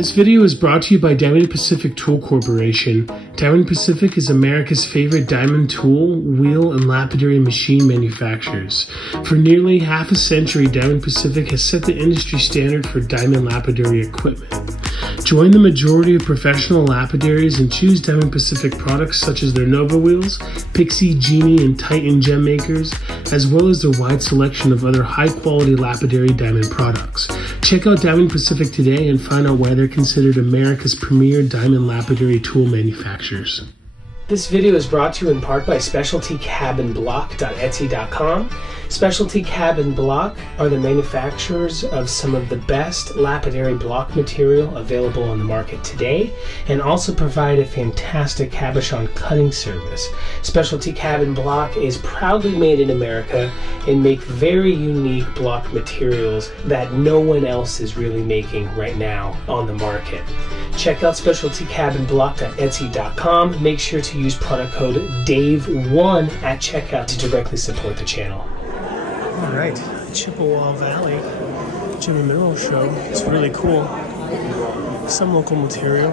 This video is brought to you by Diamond Pacific Tool Corporation. Diamond Pacific is America's favorite diamond tool, wheel, and lapidary machine manufacturers. For nearly half a century, Diamond Pacific has set the industry standard for diamond lapidary equipment. Join the majority of professional lapidaries and choose Diamond Pacific products such as their Nova wheels, Pixie, Genie, and Titan gem makers, as well as their wide selection of other high-quality lapidary diamond products. Check out Diamond Pacific today and find out why they're considered America's premier diamond lapidary tool manufacturers. This video is brought to you in part by SpecialtyCabinBlock.etsy.com. Specialty Cabin Block are the manufacturers of some of the best lapidary block material available on the market today, and also provide a fantastic cabochon cutting service. Specialty Cabin Block is proudly made in America and make very unique block materials that no one else is really making right now on the market. Check out SpecialtyCabinBlock.etsy.com. Make sure to use product code DAVE1 at checkout to directly support the channel. All right, Chippewa Valley Gem and Mineral Show. It's really cool. Some local material.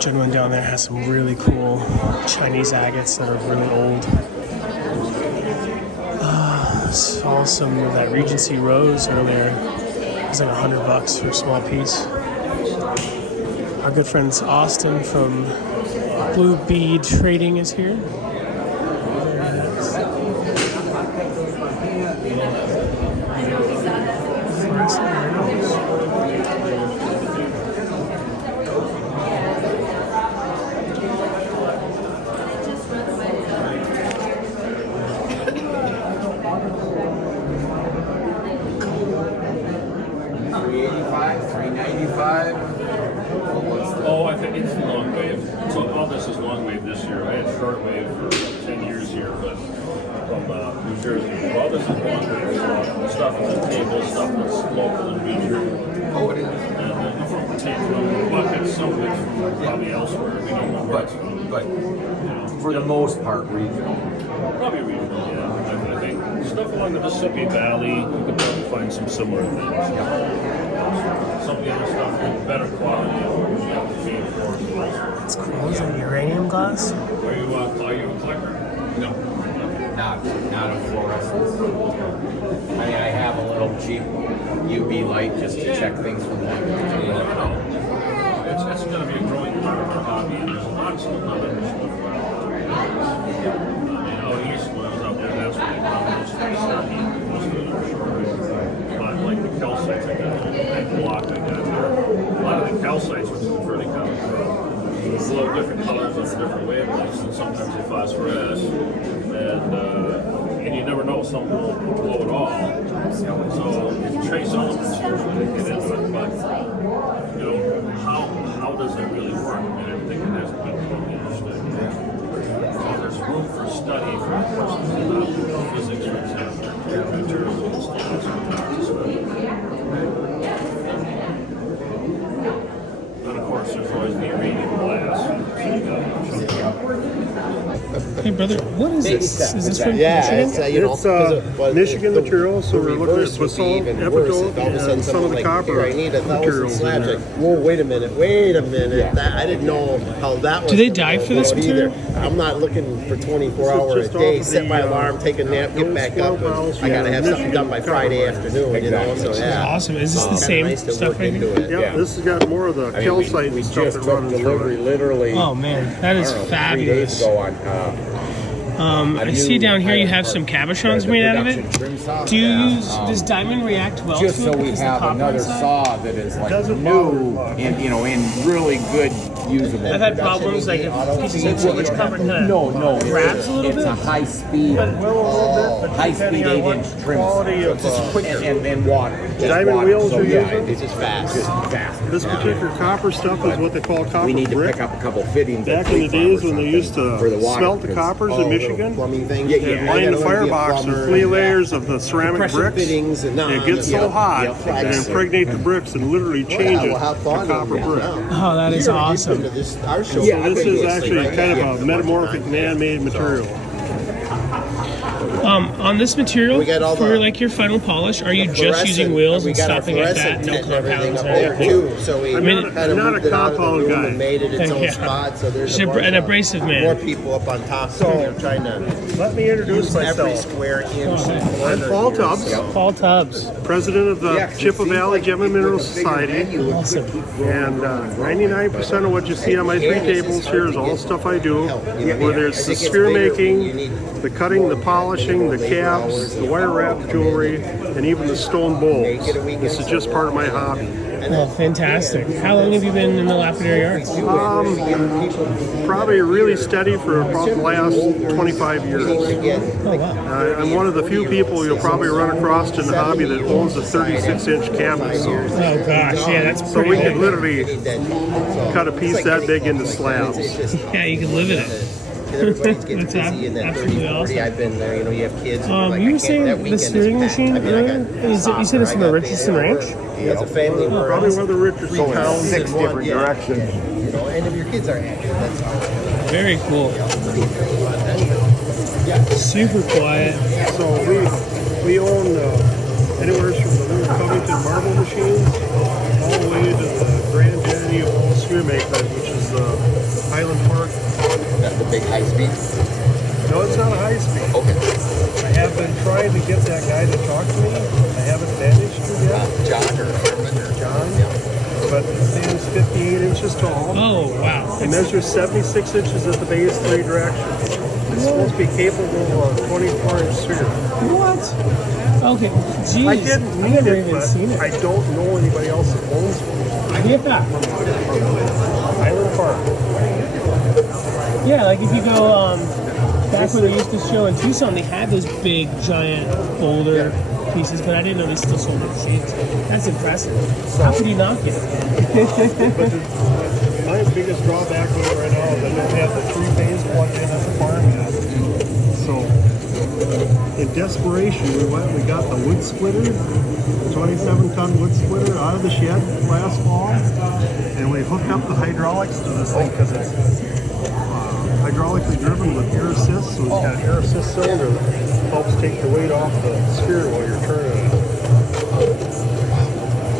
Gentleman down there has some really cool Chinese agates that are really old. Saw some of that Regency Rose earlier. It was like $100 for a small piece. Our good friends Austin from Blue Bead Trading is here. Oh, I think it's long wave. So all this is long wave this year. I had short wave for 10 years here, but from New Jersey. All this is long wave. So stuff on the table, stuff that's local in New Jersey. Oh, it is. And then from buckets, some of it's from probably elsewhere. We don't know where it's from. But for the most part, regional. Probably regional, yeah. I think stuff along the Mississippi Valley, you could probably find some similar things. Some of the other stuff is better quality. That's cool. Is that uranium glass? Are you a collector? No, not a fluorescence. I mean, I have a little cheap UV light just to check things from one to the other. It's going to be a growing part of our hobby, and there's a lot of stuff out there. East when I was out there, that's when they found most of the stuff. But like the calcites I got, that block I got there, a lot of the calcites, which is glow different colors on different wavelengths, and sometimes they phosphoresce, and you never know, some won't glow at all. So trace elements usually get into it, but you know, how does that really work? I mean, I think it hasn't been totally understood. So there's room for study for a person who's not physics, for example, materials and students who practice with it. And of course, there's always the uranium glass. Hey brother, what is this? Is this from Yeah, Michigan? it's Michigan material, so we're looking at reverse would be basalt, even worse. epidote, All of a sudden and some of someone's the like, copper "Here, I need 1,000 materials in slabs." there. Like, whoa, wait a minute. That, I didn't know how that was. Do they gonna die go for this out material? either. I'm not looking for 24 This is hours a just day, off set the, my alarm, take a nap, get those back up. profiles I gotta from have something Michigan done by Friday copper. afternoon, you know. So This is yeah, awesome. Is this the same nice to stuff work right into here? it. Yeah, this has got more of the calcite we stuff just that took runs delivery through it. literally. Oh man, that is 3 days fabulous. ago on. I see down here you have some cabochons made out of it. Do you use, does diamond react well Just to so it we because of have copper another inside? saw that is like Doesn't new bother and and really good usable. I've had problems like if pieces of too much copper kind of No, grabs a little it's bit. a high speed, Well, a little bit, but high speed depending on what 8-inch trim. quality of And water. Just diamond water. wheels So, you're yeah, using? It's just fast. Just faster. this particular copper stuff is what they call copper We need to brick. pick up a couple fittings. Back at in the Fleet Farm or days when they used something to for the water, smelt the because- coppers Oh, in little Michigan, plumbing things. Yeah, they'd yeah. line I the gotta be a firebox with plumber 3 and, layers of the ceramic pressure bricks. fittings and It gets so hot Yep. that it impregnate the bricks and literally change Well, it how to fun copper is brick. that? Oh, that is awesome. Our show So this is previously, actually right? kind Yeah. of a metamorphic man-made material. On this material, We got all for the- like your final polish, are you just Fluorescent- using wheels we and got our stuff like that? fluorescent No tent and everything compounds up or there anything? too. So we I'm kind not of a moved it out of the compound room guy. and made it its own Yeah. spot. So there's Just a bunch an of abrasive man. more people up on top. So they're trying to Let me introduce use every myself. square inch. I'm Paul Tubbs, Paul Tubbs. president of the Chippewa Valley Gem and Mineral Society. Awesome. And 99% of what you see on my 3 tables here is all stuff I do, whether it's the sphere making, the cutting, the polishing, the caps, the wire wrap jewelry, and even the stone bowls. This is just part of my hobby. Oh, fantastic. How long have you been in the lapidary arts? Probably really steady for about the last 25 years. Oh, wow. I'm one of the few people you'll probably run across in the hobby that owns a 36-inch cabinet saw. Oh, gosh. Yeah, that's So pretty we could big. literally cut a piece that big into slabs. Yeah, you can live in it. Everybody's getting That's busy in that 30, absolutely 40. awesome. I've been there, you have kids. and you're like, You I were can't- saying that the weekend is steering packed. machine I mean, I earlier? got You said it's soccer, from the I got Richardson band, Ranch? As a family, we're Probably one of the Richardson going towns. 6 different directions. You know, and if your kids are happy, that's all. Very cool. Super quiet. So we own anywhere from the little Covington marble machines all the way to the Grand Jenny of all sphere makers, which is the Highland Park. That's the big high speed. No, it's not a high speed. Okay. I have been trying to get that guy to talk to me. I haven't managed to yet. John or Herman or John. But the thing's 58 inches tall. Oh, wow. It measures 76 inches at the base, 3 directions. It's supposed to be capable of a 24-inch sphere. What? Okay. Jeez. I didn't I've need never it, even but seen it. I don't know anybody else that owns one. Yeah. Highland Park. Yeah, like if you go back when they used to show in Tucson, they had those big, giant boulder pieces, but I didn't know they still sold the machines. That's impressive. How could you not get it? My biggest drawback with it right now is I don't have the 3-phase plugged in at the farm yet. So, in desperation, we got the wood splitter, the 27-ton wood splitter out of the shed last fall, and we hooked up the hydraulics to this thing because it's hydraulically driven with air assist, so it's got an air assist cylinder that helps take the weight off the sphere while you're turning it.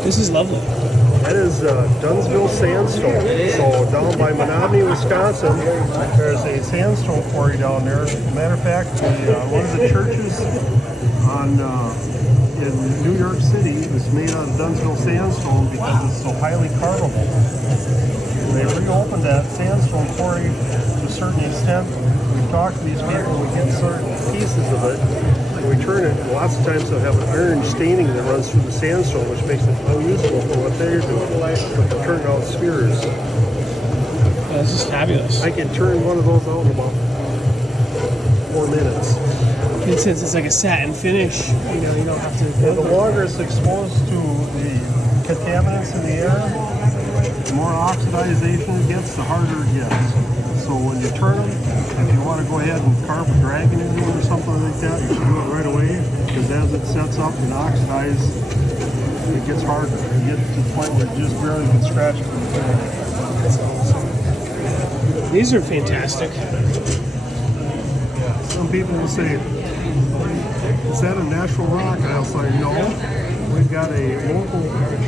This is lovely. That is Dunsville Sandstone. So down by Menominee, Wisconsin, there's a sandstone quarry down there. As a matter of fact, one of the churches in New York City is made out of Dunsville sandstone because it's so highly carvable. And they reopened that sandstone quarry to a certain extent. We talk to these people, we get certain pieces of it, and we turn it. Lots of times they'll have an iron staining that runs through the sandstone, which makes it unusable for what they're doing. But they're turning out spheres. This is fabulous. I can turn one of those out in about 4 minutes. And since it's like a satin finish, you know, you don't have to. And the longer it's exposed to the contaminants in the air, the more oxidization it gets, the harder it gets. So when you turn them, if you want to go ahead and carve a dragon in it or something like that, you should do it right away, because as it sets up and oxidizes, it gets harder. It gets to the point where it just barely can scratch it from the top. These are fantastic. Some people will say, is that a natural rock? And I'll say, no. We've got a local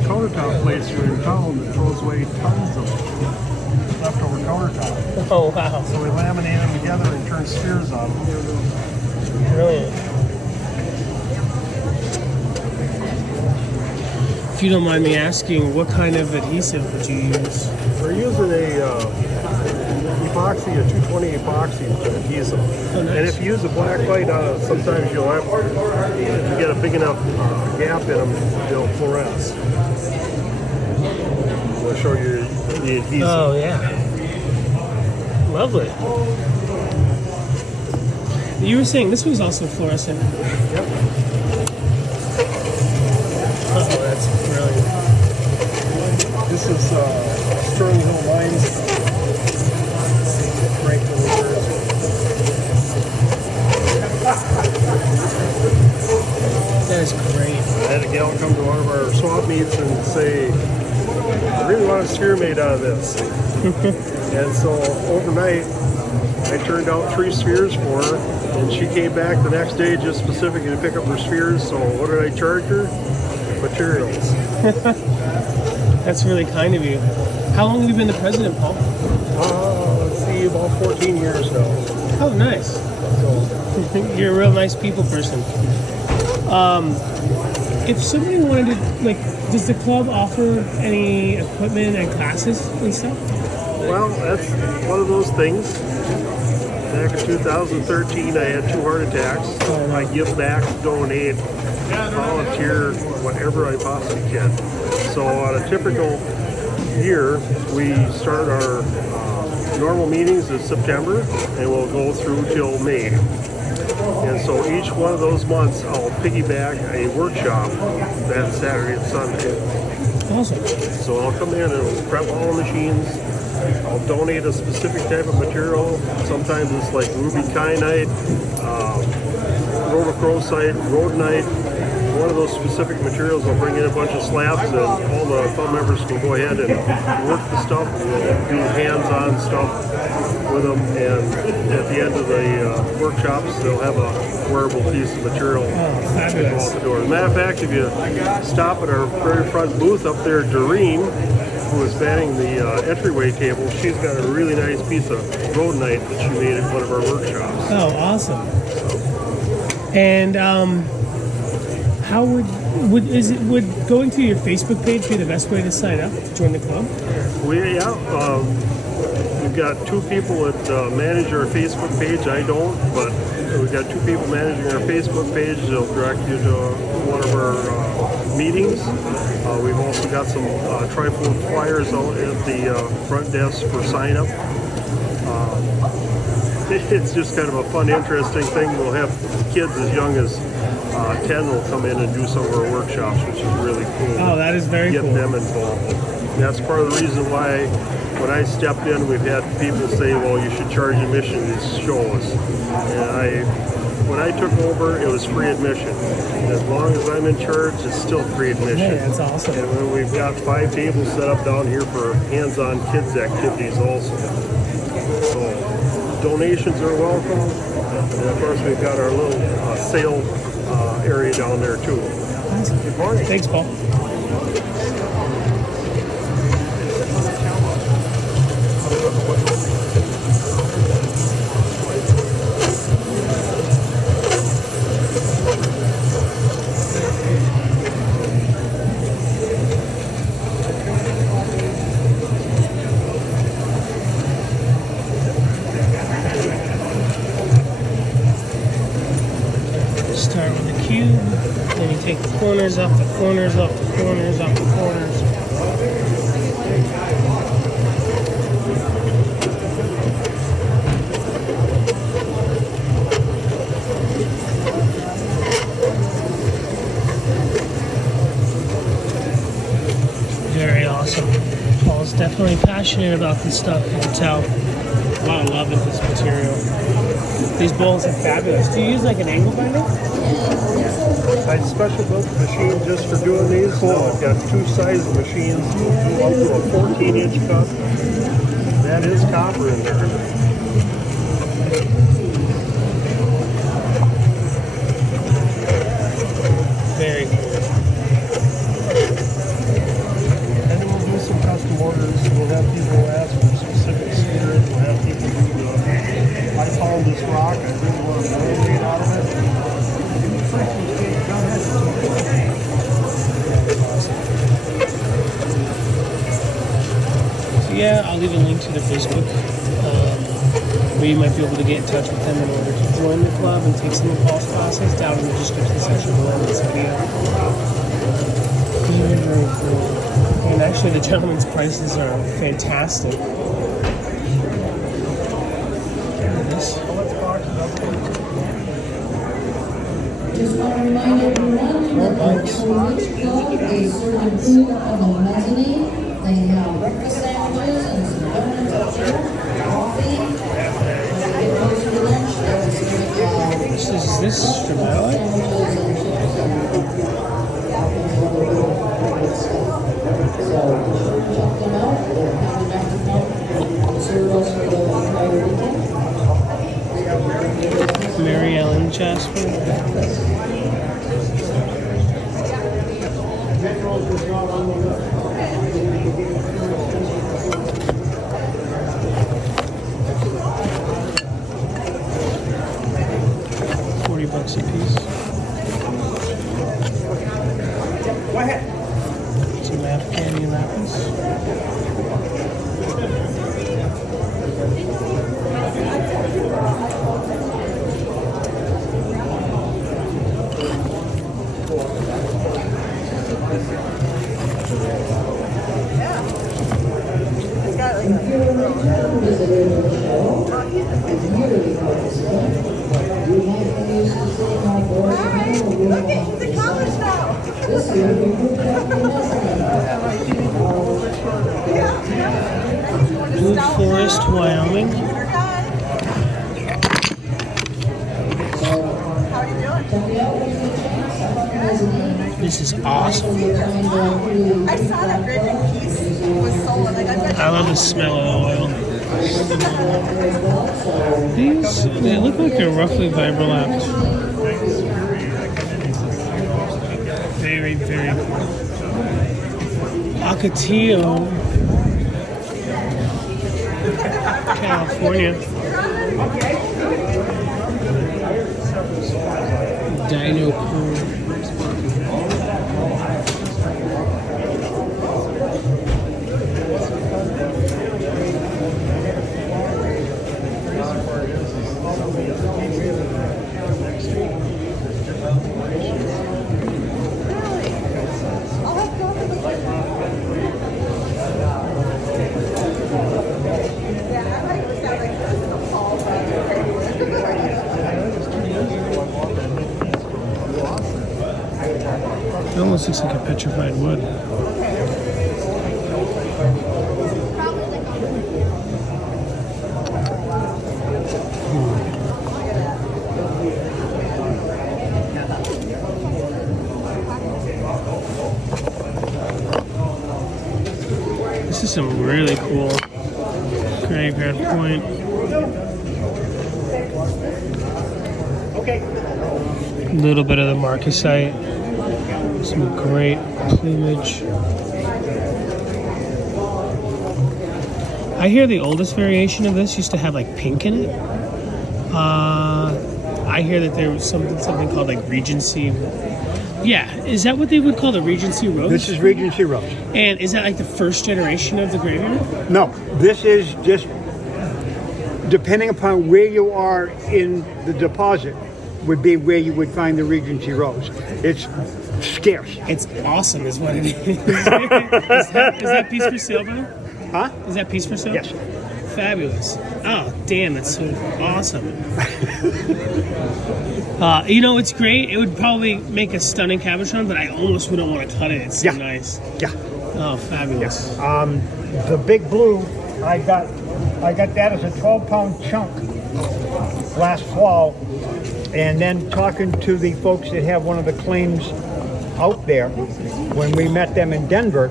countertop place here in town that throws away tons of leftover countertop. Oh, wow. So we laminate them together and turn spheres on them. Brilliant. If you don't mind me asking, what kind of adhesive would you use? We're using a epoxy, a 220 epoxy adhesive. Oh, nice. And if you use a black light on it, sometimes you'll have, if you get a big enough gap in them, they'll fluoresce. I'll show you the adhesive. Oh, yeah. Lovely. You were saying this was also fluorescent. Yep. Oh, that's brilliant. This is Sterling Hill Mines. Franklin, New Jersey. That is great. I had a gal come to one of our swap meets and say, I really want a sphere made out of this. And so overnight, I turned out 3 spheres for her, and she came back the next day just specifically to pick up her spheres. So what did I charge her? Materials. That's really kind of you. How long have you been the president, Paul? Let's see, about 14 years now. Oh, nice. So You're a real nice people person. If somebody wanted to, like, does the club offer any equipment and classes and stuff? well, that's one of those things. Back in 2013, I had 2 heart attacks. I give back, donate, volunteer, whatever I possibly can. So on a typical year, we start our normal meetings in September, and we'll go through till May. And so each one of those months, I'll piggyback a workshop that Saturday and Sunday. Awesome. So I'll come in and prep all the machines. I'll donate a specific type of material. Sometimes it's like ruby kyanite, rhodochrosite, rhodonite. One of those specific materials, I'll bring in a bunch of slabs, and all the club members can go ahead and work the stuff. We'll do hands-on stuff with them, and at the end of the workshops, they'll have a wearable piece of material to go out the door. As a matter of fact, if you stop at our very front booth up there, Doreen, who is manning the entryway table, she's got a really nice piece of rhodonite that she made at one of our workshops. Oh, awesome. And how would going to your Facebook page be the best way to sign up to join the club? We've got 2 people that manage our Facebook page. I don't, but we've got 2 people managing our Facebook page. They'll direct you to one of our meetings. We've also got some trifold flyers out at the front desk for sign up. It's just kind of a fun, interesting thing. We'll have kids as young as 10 will come in and do some of our workshops, which is really cool. Oh, that is very cool. Get them involved. And that's part of the reason why when I stepped in, we've had people say, well, you should charge admission to these shows. And when I took over, it was free admission. And as long as I'm in charge, it's still free admission. Yeah, that's awesome. And we've got 5 tables set up down here for hands-on kids activities also. So donations are welcome. And of course, we've got our little sale area down there too. Awesome. Good morning. Thanks, Paul. Start with the cube, then you take the corners off the corners, off the corners, off the corners. Very awesome. Paul's definitely passionate about this stuff. You can tell. A lot of love in this material. These bowls are fabulous. Do you use like an angle grinder? I special built the machine just for doing these. Now I've got two size machines, up to a 14-inch cup. That is copper in there. Very cool. And then we'll do some custom orders. We'll have people ask for specific spirit. We'll have people do I found this rock. I really want to made out of it. Yeah, I'll leave a link to their Facebook, where you might be able to get in touch with them in order to join the club and take some of Paul's classes down in the description section below this video. Very, very cool. And actually, the gentleman's prices are fantastic. Look at this. Just want to remind everyone that the Stonework Club is serving food on the mezzanine. They have breakfast sandwiches and some donuts up there, coffee. Get close to lunch. Is this from Dataolite? So check them out. They're countertop serve us for the entire weekend. Mary Ellen Jasper. $40 a piece. Go ahead. Some Afghani lapis. If you're a return visitor to the show, and yearly participant, you might be used to seeing our doors and Look at the college now. this year we moved up to Nestle. Blue Forest, Wyoming. This is awesome. I saw that Bridget piece was sold. Like, I bet I love the smell of the oil. These, they look like they're roughly vibrolapped. Very, very cool. Ocotillo, California. Dino Pool. It almost looks like a petrified wood. This is some really cool graveyard point. A little bit of the marcasite. Some great plumage. I hear the oldest variation of this used to have like pink in it. I hear that there was something called like Regency. Yeah, is that what they would call the Regency Rose? This is Regency Rose. And is that like the first generation of the graveyard? No, this is just depending upon where you are in the deposit would be where you would find the Regency Rose. It's scarce. It's awesome, is what it is. Is that piece for sale, brother? Huh? Is that piece for sale? Yes. Fabulous. Oh, damn, that's so awesome. You know, it's great. It would probably make a stunning cabochon, but I almost wouldn't want to cut it. It's so nice. Yeah. Oh, fabulous. The big blue, I got that as a 12-pound chunk last fall, and then talking to the folks that have one of the claims out there, when we met them in Denver,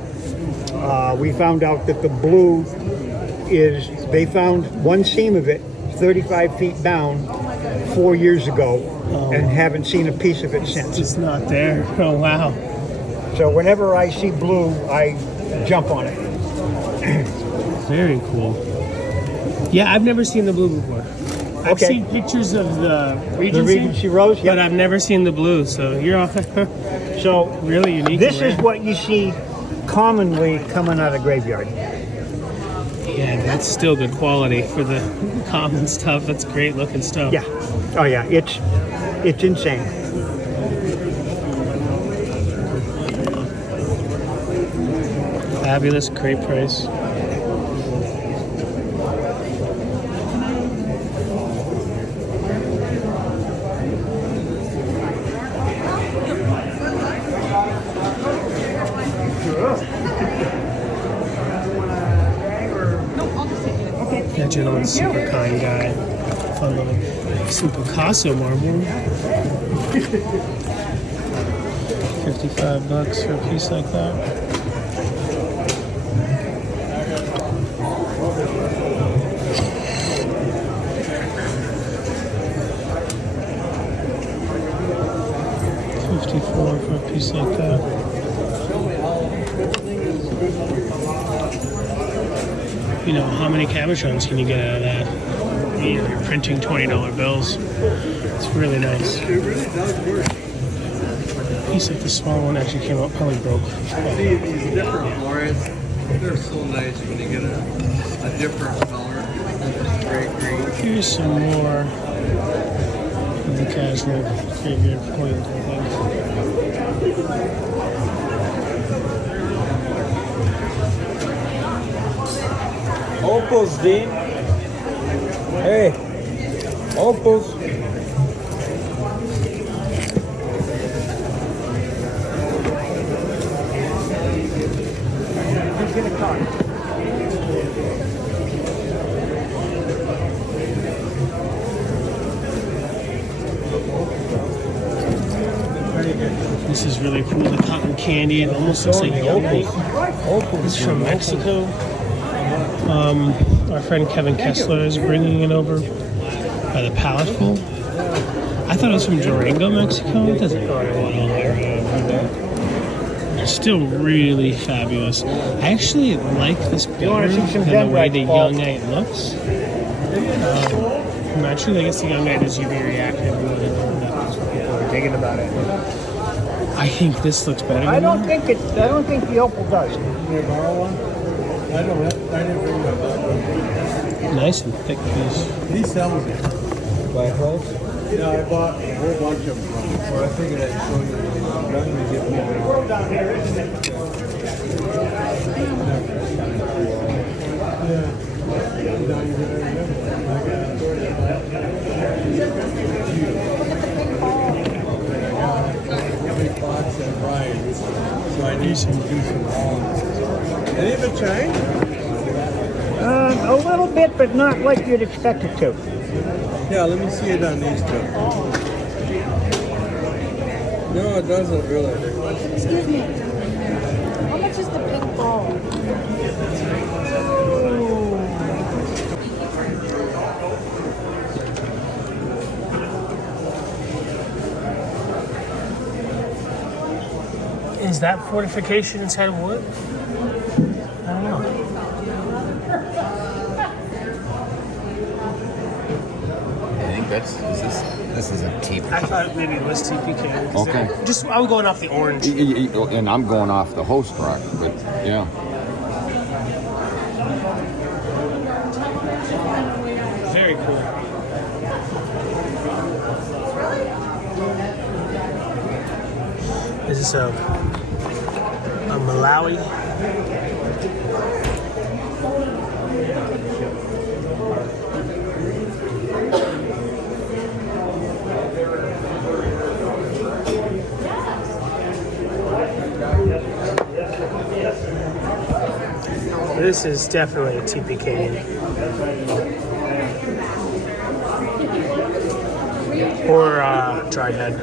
we found out that the blue is, they found one seam of it 35 feet down 4 years ago and haven't seen a piece of it since. It's not there. Oh, wow. So whenever I see blue, I jump on it. Very cool. Yeah, I've never seen the blue before. I've Okay. seen pictures of the Regency, The Regency Rose, but yep. I've never seen the blue, so you're all So really unique. this and is rare. what you see commonly coming out of graveyard. Yeah, that's still good quality for the common stuff. That's great looking stuff. Yeah. Oh yeah, it's insane. Fabulous, great price. That gentleman's a super kind guy. Fun little some Picasso marble. $55 for a piece like that. $54 for a piece like that. You know, how many cabochons can you get out of that? You know, you're printing $20 bills. It's really nice. It really does work. Piece of the small one actually came out, probably broke. See these different flores, they're so nice when you get a different color. Great green. Here's some more of the casual graveyard foil, I think. Opals, Dean. Hey, opals. This is really cool. The cotton candy. It almost looks like opals. It's from Mexico. Our friend Kevin Kessler is bringing it over by the palletful. I thought it was from Durango, Mexico. It doesn't go at all there. It's still really fabulous. I actually like this better see some than the way the dendrites, Paul? Youngite looks. Actually, I guess the Youngite is UV reactive. That's what people are digging about it. I think this looks better. I than don't think the opal does. Can you borrow one? I didn't bring my back. Nice and thick piece. He sells it. By house? Yeah, I bought a whole bunch of them from him. So I figured I'd show you. Gun to get me. Down here, isn't it? Fox and Ryan. So I need some decent. Any of it shine? A little bit, but not like you'd expect it to. Yeah, let me see it on these two. No, it doesn't really. Excuse me. How much is the pink ball? Is that fortification inside of wood? I don't know. I think this is a TP. I thought maybe it was TPK. Okay. Just I'm going off the orange. And I'm going off the host rock, but yeah. Very cool. Is this a Malawi? This is definitely a TPK. Or dry head.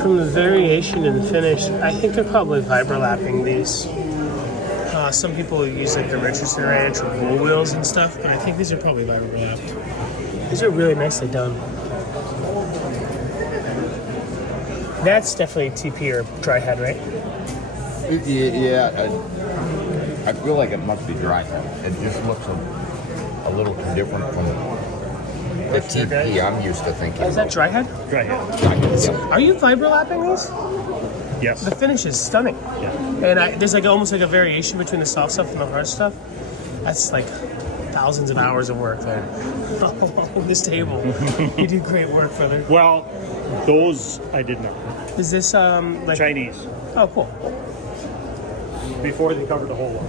From the variation and finish, I think they're probably vibro-lapping these. Some people use like the Richardson Ranch or bull wheels and stuff, but I think these are probably vibro-lapped. These are really nicely done. That's definitely TP or dry head, right? Yeah, I feel like it must be dry. It just looks a little too different from the TP I'm used to thinking. Is that dry head? Dry head. Are you vibro-lapping these? Yes. The finish is stunning. Yeah. And there's like almost like a variation between the soft stuff and the hard stuff. That's like thousands of hours of work there. On this table. You do great work, brother. Well, those I did not. Is this like Chinese. Oh, cool. Before they covered the whole one.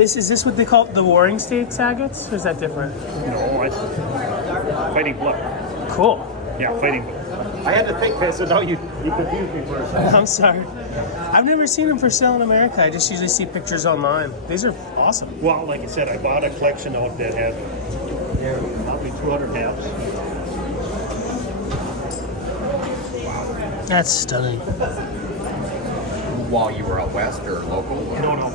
Is this what they call the Warring States agates, or is that different? No, fighting blood. Cool. Yeah, fighting blood. I had to think that, so now you confused me for a second. I'm sorry. I've never seen them for sale in America. I just usually see pictures online. These are awesome. Well, like I said, I bought a collection out that had probably 200 tabs. That's stunning. While you were out west or local? No.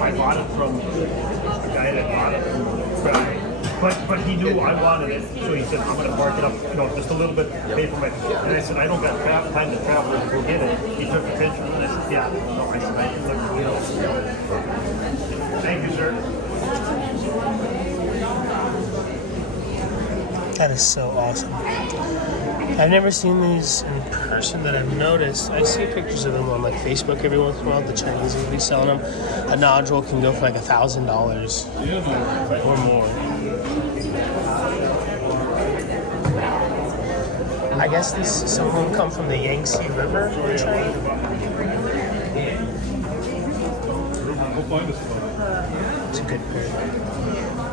I bought it from a guy that bought it. But he knew I wanted it, so he said, I'm going to mark it up, just a little bit, pay for it. And I said, I don't got time to travel to go get it. He took attention, and I said, yeah. No, I said, I can look, Thank you, sir. That is so awesome. I've never seen these in person that I've noticed. I see pictures of them on like Facebook every once in a while. The Chinese will be selling them. A nodule can go for like $1,000 or more. I guess some of them come from the Yangtze River in China. It's a good pair.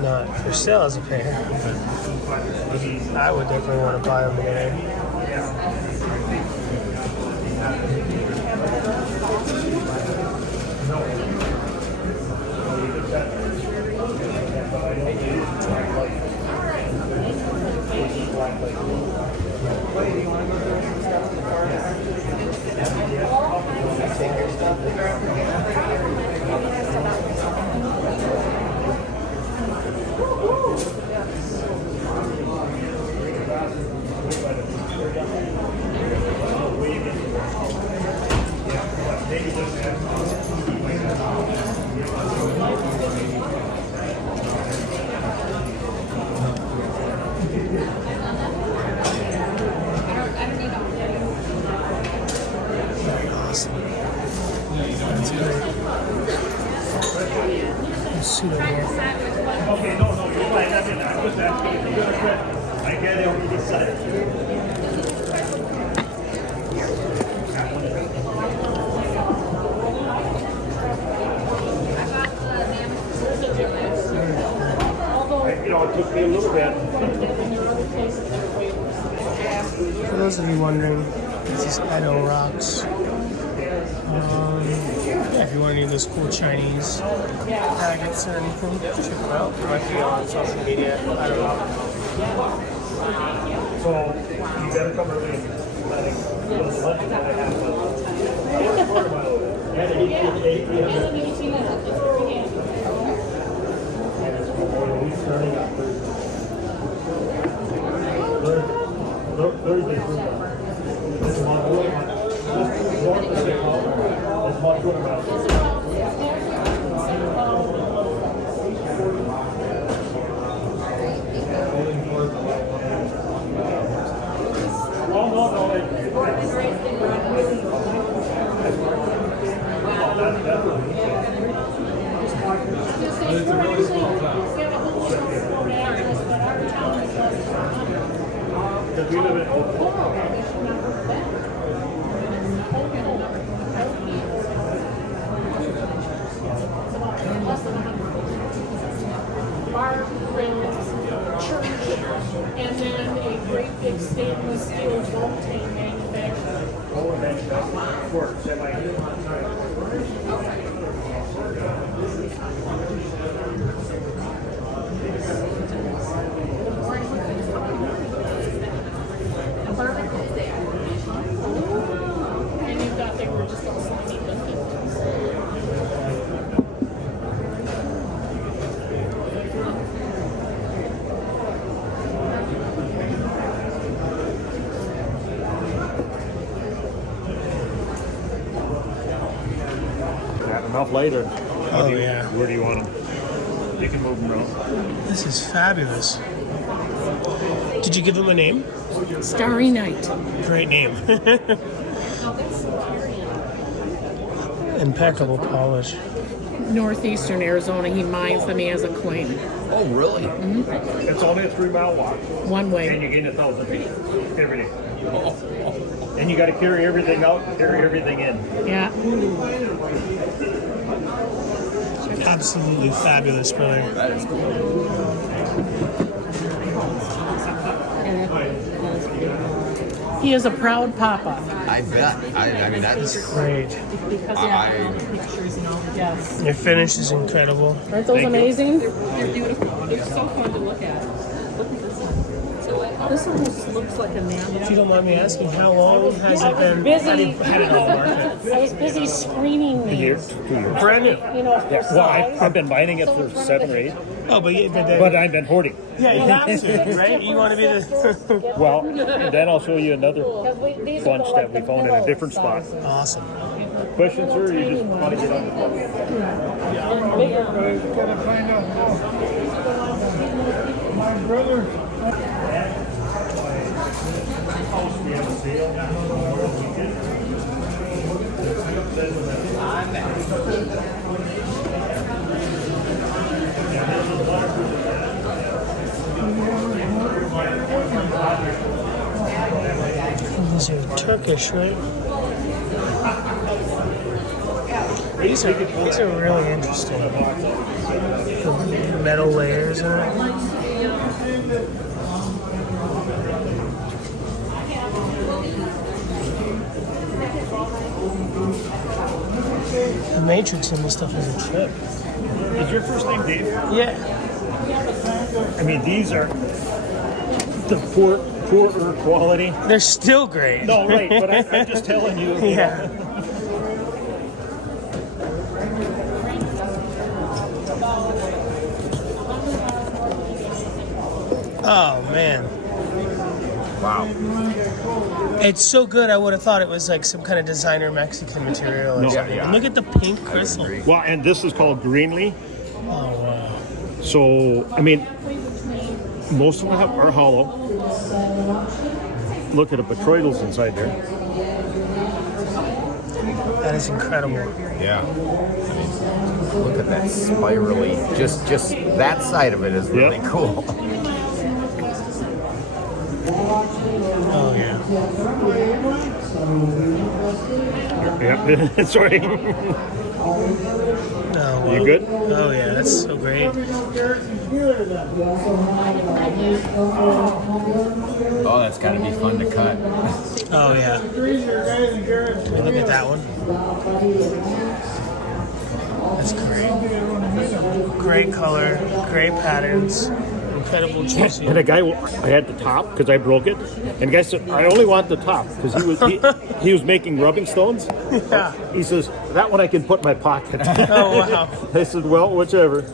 Not for sale as a pair. I would definitely want to buy them today. Okay, no, you're fine. I was asking if you got a credit. I get it when you decide. It took me a little bit. For those of you wondering, this is Edo rocks. If you want any of those cool Chinese agates or anything, check them out. They might be on social media. I don't know. So you gotta come early. It's a really small town. Because we live in Opal. Lutheran church, and then a great big stainless steel drum tank manufacturer. And you thought they were just all slimy lifted. Got enough later. Oh, yeah. Where do you want them? You can move them around. This is fabulous. Did you give him a name? Starry Night. Great name. Impeccable polish. Northeastern Arizona, he mines them, he has a claim. Oh, really? It's only a 3-mile walk. One And way. you gain 1,000 feet every day. And you got to carry everything out, carry everything in. Yeah. Absolutely fabulous, brother. That is cool. He is a proud papa. I bet. I mean, that's Great. Yes. Your finish is incredible. Aren't those amazing? They're beautiful. They're so fun to look at. Look at this one. This almost looks like a man. If you don't mind me asking, how long has it been? Busy. Had it on the market? I was busy screening these. 2 years. 2 years. Brand new. You know, for Well, size. I've been mining it for 7 or 8, Oh, but but I've been hoarding. yeah, you have to, right? You want to be the Well, and then I'll show you another Because these are bunch the, that we the found in a pillow different spot. sizes. awesome. Question, sir? You just want to get on? And bigger. Gotta find out my brother. These are Turkish, right? These are really interesting. The metal layers in it. The matrix in this stuff is a trip. Is your first name Dave? Yeah. I mean, these are the poorer quality. They're still great. No, right, but I'm just telling you. You Yeah. know. Oh man, wow. it's so good. I would have thought it was like some kind of designer Mexican material or No. something. Yeah. And look at the pink crystal. agree. Well, and this is called Greenlee. Oh wow. So, I mean, most of them are hollow. Look at the petroidals inside there. That is incredible. Yeah. Look at that spirally. Just that side of it is really Yep. cool. Oh yeah. Yep. Sorry. Oh, wow. You good? Oh yeah, that's so great. Oh, that's got to be fun to cut. Oh yeah. Look at that one. That's great. Great color, great patterns, incredible juicy. And the guy, I had the top because I broke it, and the guy said, "I only want the top," because he was making rubbing stones. Yeah. He says, "That one I can put in my pocket." Oh wow. I said, "Well, whichever."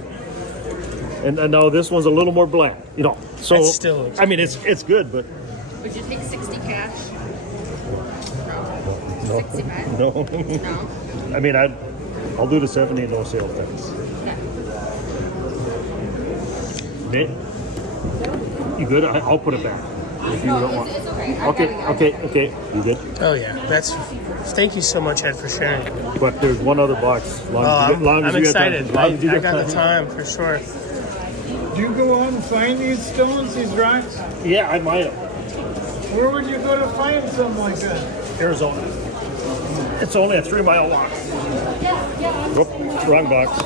And now this one's a little more black, you know. So That still looks I mean, it's good, but Would you take 60 cash? no, 65? no. No? I mean, I'll do the 70 no sales tax. Okay. You good? I'll put it back. If you don't want. It's okay. Okay. You good? Oh yeah. That's. Thank you so much, Ed, for sharing. But there's one other box. Long as you I'm get excited. time. Long as you I get got the time. time for sure. Do you go out and find these stones, these rocks? Yeah, I might have. Where would you go to find something like that? Arizona. It's only a 3-mile walk. Oop, wrong box.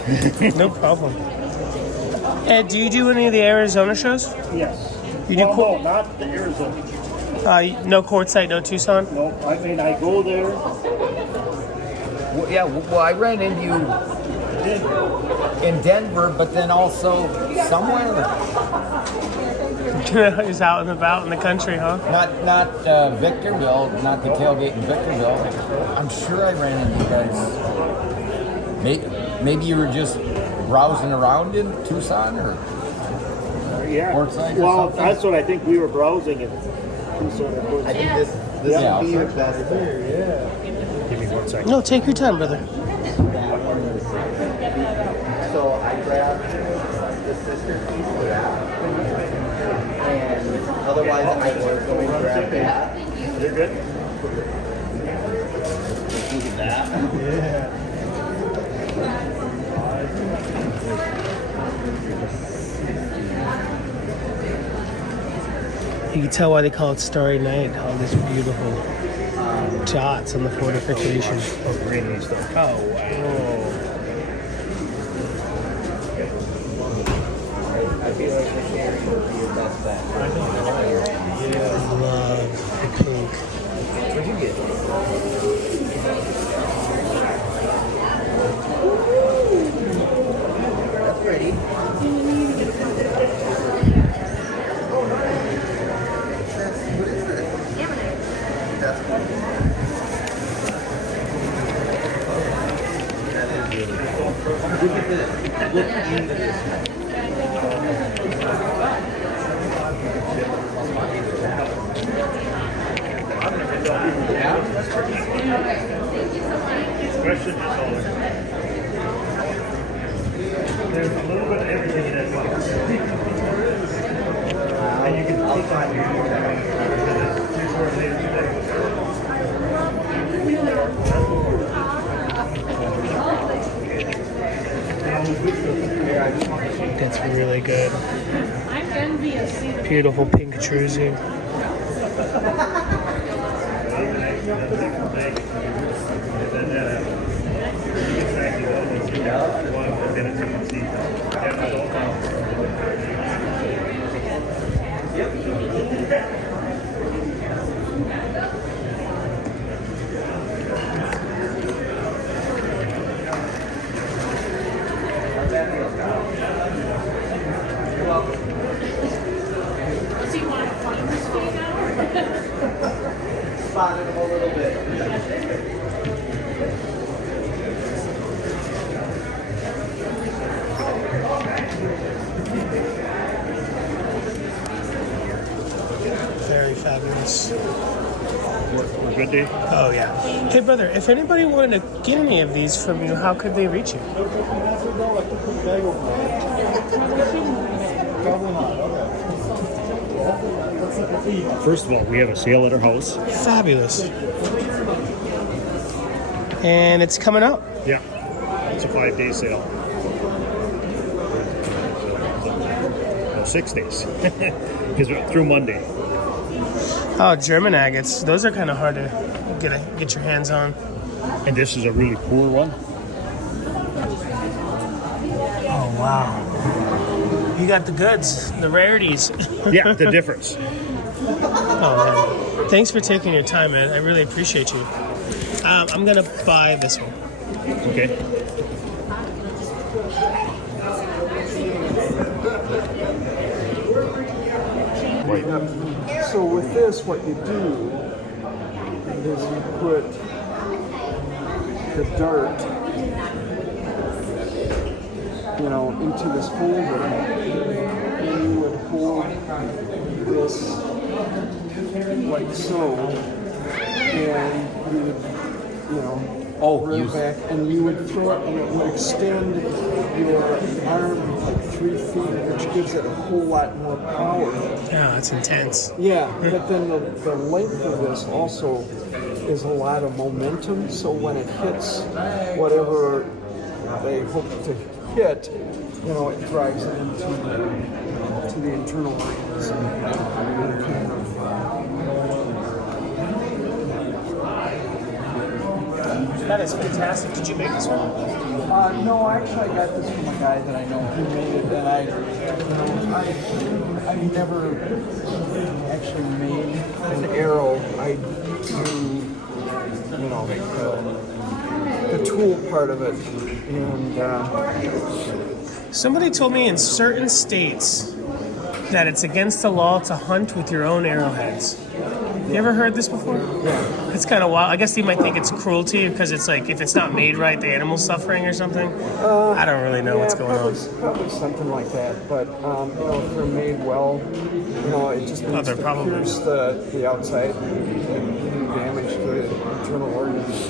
No problem. Ed, do you do any of the Arizona shows? Yes. You do no, not the Arizona. No Quartzsite, no Tucson? No, I mean, I go there. Well, yeah, well, I ran into you in Denver, but then also somewhere. He's out and about in the country, huh? Not Victorville, not the tailgate in Victorville. I'm sure I ran into you guys. Maybe you were just browsing around in Tucson or Yeah. Quartzsite or Well, something? that's what I think we were browsing in Tucson or Quartzsite. I think this Yeah. would be the best here, yeah. Give me 1 second. No, take your time, brother. So I grabbed the sister piece of that. And otherwise I was going to grab that. You're good? Look at that. Yeah. You can tell why they call it Starry Night. All these beautiful dots on the fortification. Oh, green stuff. Oh, wow. I feel like the sharing would be your best bet. I love the pink. What'd you get? That's pretty. Question is always. There's a little bit of everything in that box. And you can take on your That's really good. I'm envious. Beautiful pink Truzu. Does he want to find his way now? Spotted him a little bit. Very fabulous. We're good, Dave? Oh, yeah. Hey, brother, if anybody wanted to get any of these from you, how could they reach you? First of all, we have a sale at our house. Fabulous. And it's coming up. Yeah. It's a 5-day sale. Well, 6 days. Because we're through Monday. Oh, German agates. Those are kind of hard to get your hands on. And this is a really poor one. Oh, wow. You got the goods, the rarities. Yeah, the difference. Oh, man. Thanks for taking your time, man. I really appreciate you. I'm going to buy this one. Okay. Right. So with this, what you do is you put the dart, into this holder, and you would hold this like so, and you would, roll it back, and you would throw it, and it would extend your arm like 3 feet, which gives it a whole lot more power. Yeah, that's intense. Yeah, but then the length of this also is a lot of momentum, so when it hits whatever they hope to hit, it drives it into the internal lines and kind of That is fantastic. Did you make this one? No, actually, I got this from a guy that I know who made it, and I've never actually made an arrow. I do, the tool part of it, and Somebody told me in certain states that it's against the law to hunt with your own arrowheads. You ever heard this before? yeah. It's kind of wild. I guess you might think it's cruelty because it's like if it's not made right, the animal's suffering or something. I don't really know what's going on. Probably something like that, but if they're made well, it just means they're to probably- pierce the outside and do damage to the internal organs.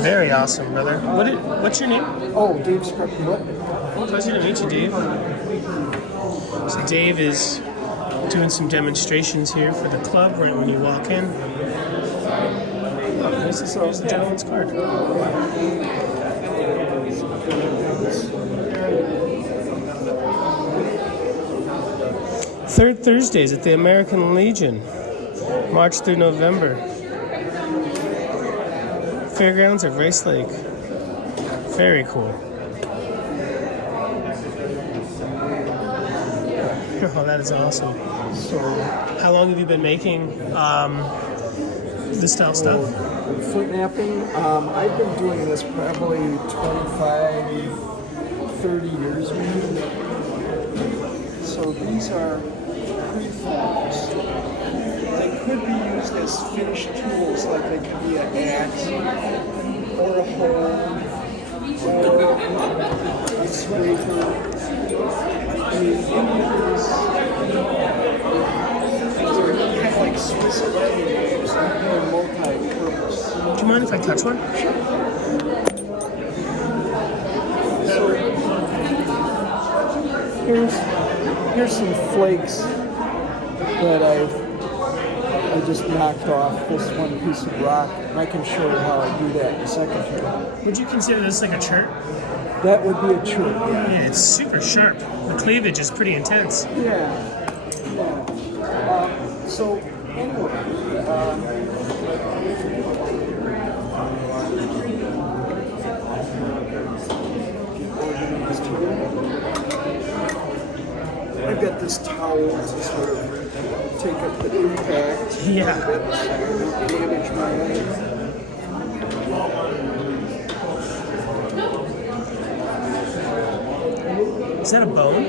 Very awesome, brother. What's your name? Oh, Dave Scruffy, what? Pleasure to meet you, Dave. So Dave is doing some demonstrations here for the club right when you walk in. Oh, here's the gentleman's card. Third Thursdays at the American Legion, March through November. Fairgrounds at Grace Lake. Very cool. Oh, that is awesome. So, how long have you been making this style stuff? Flint Knapping, I've been doing this probably 25, 30 years maybe. So these are preforms. They could be used as finished tools, like they could be an axe, or a hoe, or a scraper. I mean, any of these things are kind of like Swiss Army knives, they're multi-purpose. Do you mind if I touch one? So here's some flakes that I just knocked off this one piece of rock, and I can show you how I do that in a second here. Would you consider this like a chert? That would be a chert. Yeah, it's super sharp. The cleavage is pretty intense. Yeah. So anyway, I've got this towel to sort of take up the impact. Yeah. Not damage my leg. Is that a bone?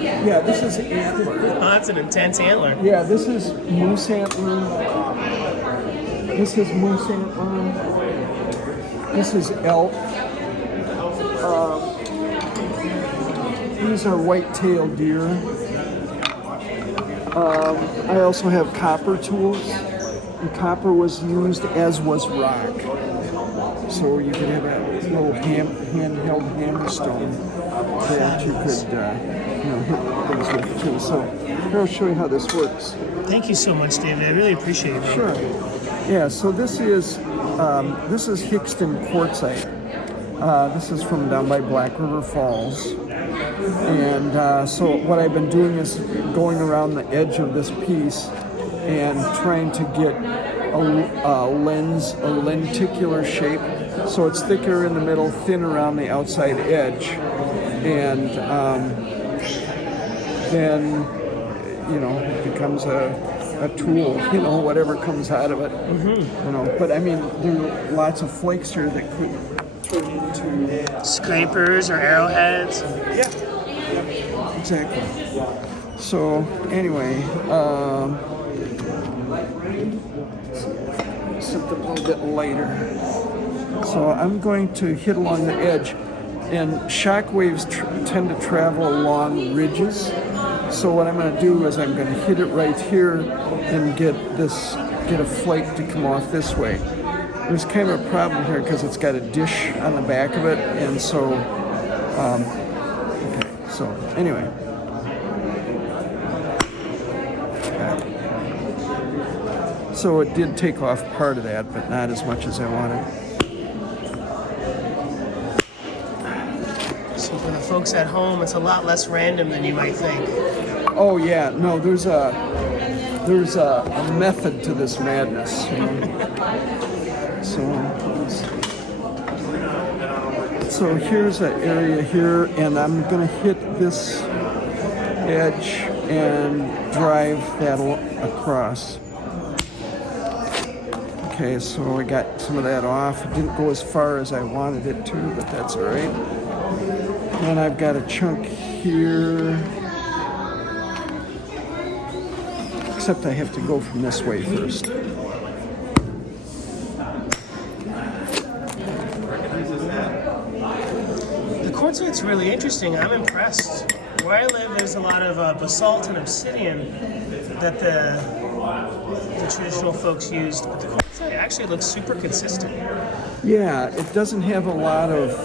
Yeah, this is antler. Oh, that's an intense antler. Yeah, this is moose antler. This is moose antler. This is elk. These are white-tailed deer. I also have copper tools. And copper was used as was rock. So you could have a little handheld hammer stone that you could hit things with too. So here I'll show you how this works. Thank you so much, David. I really appreciate it. Sure. Yeah. So this is Hickston quartzite. This is from down by Black River Falls. And so what I've been doing is going around the edge of this piece and trying to get a lenticular shape. So it's thicker in the middle, thin around the outside edge. And then, it becomes a tool, whatever comes out of it. Mm-hmm. But I mean, there are lots of flakes here that could turn into scrapers or arrowheads. Yeah. Exactly. So anyway, something a little bit lighter. So I'm going to hit along the edge, and shock waves tend to travel along ridges. So what I'm going to do is I'm going to hit it right here and get a flake to come off this way. There's kind of a problem here because it's got a dish on the back of it, and so so anyway. So it did take off part of that, but not as much as I wanted. So for the folks at home, it's a lot less random than you might think. Oh yeah, no, there's there's a method to this madness. You know? So here's an area here, and I'm gonna hit this edge and drive that across. Okay, so I got some of that off. It didn't go as far as I wanted it to, but that's all right. And I've got a chunk here. Except I have to go from this way first. The quartzite's really interesting. I'm impressed. Where I live, there's a lot of basalt and obsidian that the traditional folks used, but the quartzite actually looks super consistent. Yeah, it doesn't have a lot of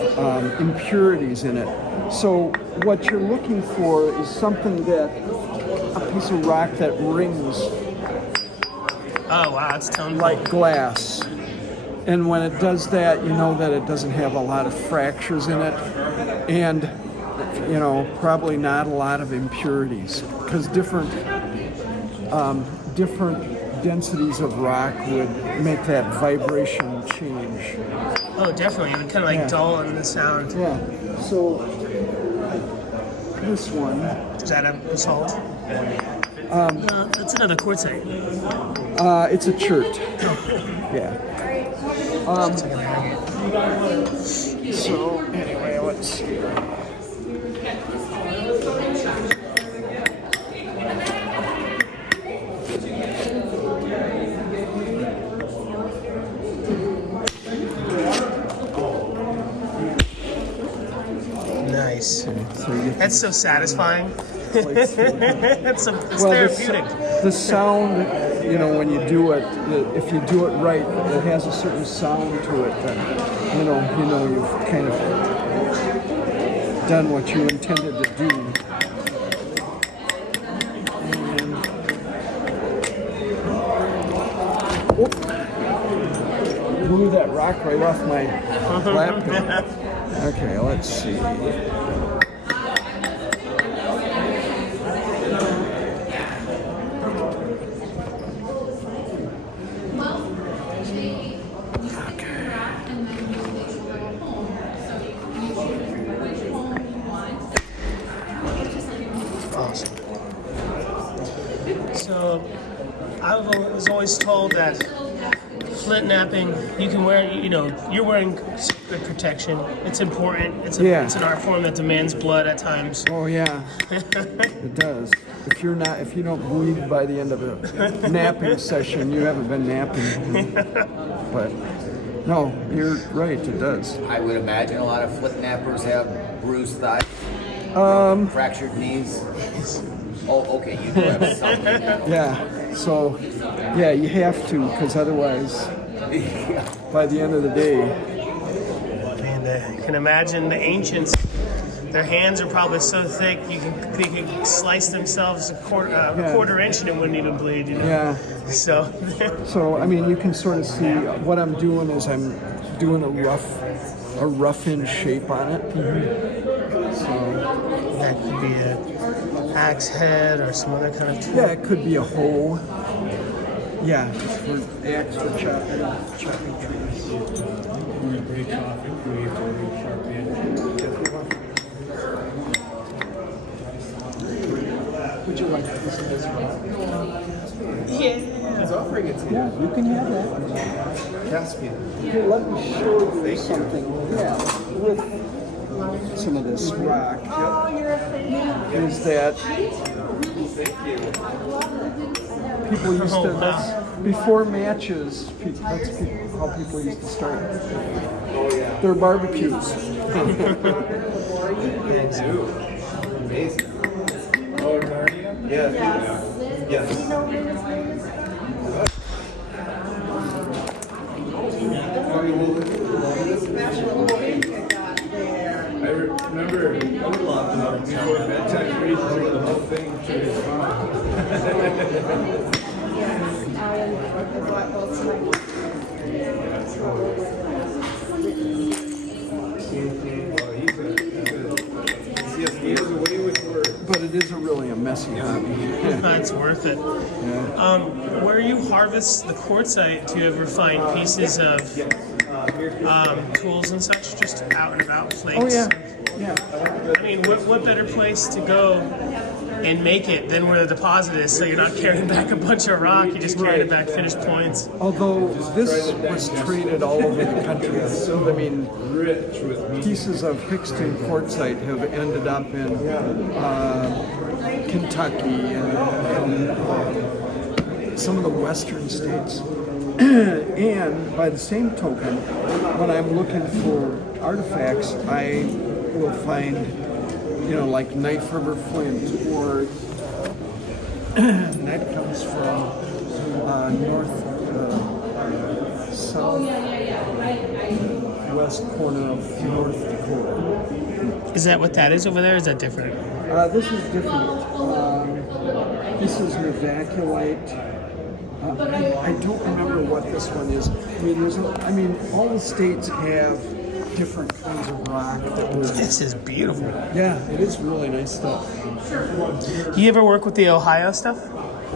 impurities in it. So what you're looking for is something that, a piece of rock that rings Oh wow, it's toned like glass. And when it does that, you know that it doesn't have a lot of fractures in it, and you know, probably not a lot of impurities, because different densities of rock would make that vibration change. Oh, definitely. It would kind of like dull in the sound. Yeah. So this one. Is that a basalt? That's another quartzite. It's a chert. Yeah. So anyway, let's see. Nice. That's so satisfying. It's Well, therapeutic. The sound, you know, when you do it, if you do it right, it has a certain sound to it that, you know you've kind of done what you intended to do. And, blew that rock right off my lap. Okay, let's see. Awesome. So, I was always told that Flint knapping, you can wear, you're wearing good protection. It's important. It's an art form that demands blood at times. Oh yeah, it does. If you don't bleed by the end of a napping session, you haven't been napping. But no, you're right. It does. I would imagine a lot of flint knappers have bruised thighs, fractured knees. Oh, okay, you do have something. Yeah. So, yeah, you have to, because otherwise, by the end of the day. And you can imagine the ancients. Their hands are probably so thick they can slice themselves a quarter inch and it wouldn't even bleed. Yeah. So I mean, you can sort of see what I'm doing is I'm doing a rough-in shape on it. Mm-hmm. So that could be an axe head or some other kind of tool. Yeah, it could be a hoe. Yeah, for axe for chopping trees. Break off and create a sharp edge. Would you like this as well? Yeah. He's offering it to you. Yeah, you can have that. Caspian. Here, let me show you something. Yeah, with some of this rock. Is that people used to, before matches, that's how people used to start their barbecues. Amazing. Oh, Narnia? Yeah. Yes. I remember before bedtime reading through the whole thing to his mom. He has a way with words. but it is really a messy hobby. It's worth it. Where you harvest the quartzite, do you ever find pieces of tools and such just out and about, flakes? Oh yeah, yeah. I mean, what better place to go and make it than where the deposit is, so you're not carrying back a bunch of rock, you just carry it back finished points. Although this was traded all over the country. I mean, pieces of Hickston quartzite have ended up in Kentucky and some of the western states. And by the same token, when I'm looking for artifacts, I will find, you know, like Knife River Flint, or that comes from southwest corner of North Dakota. Is that what that is over there? Or is that different? This is different. This is Novaculite. I don't remember what this one is. I mean, all the states have different kinds of rock that were. This is beautiful. Yeah, it is really nice stuff. You ever work with the Ohio stuff?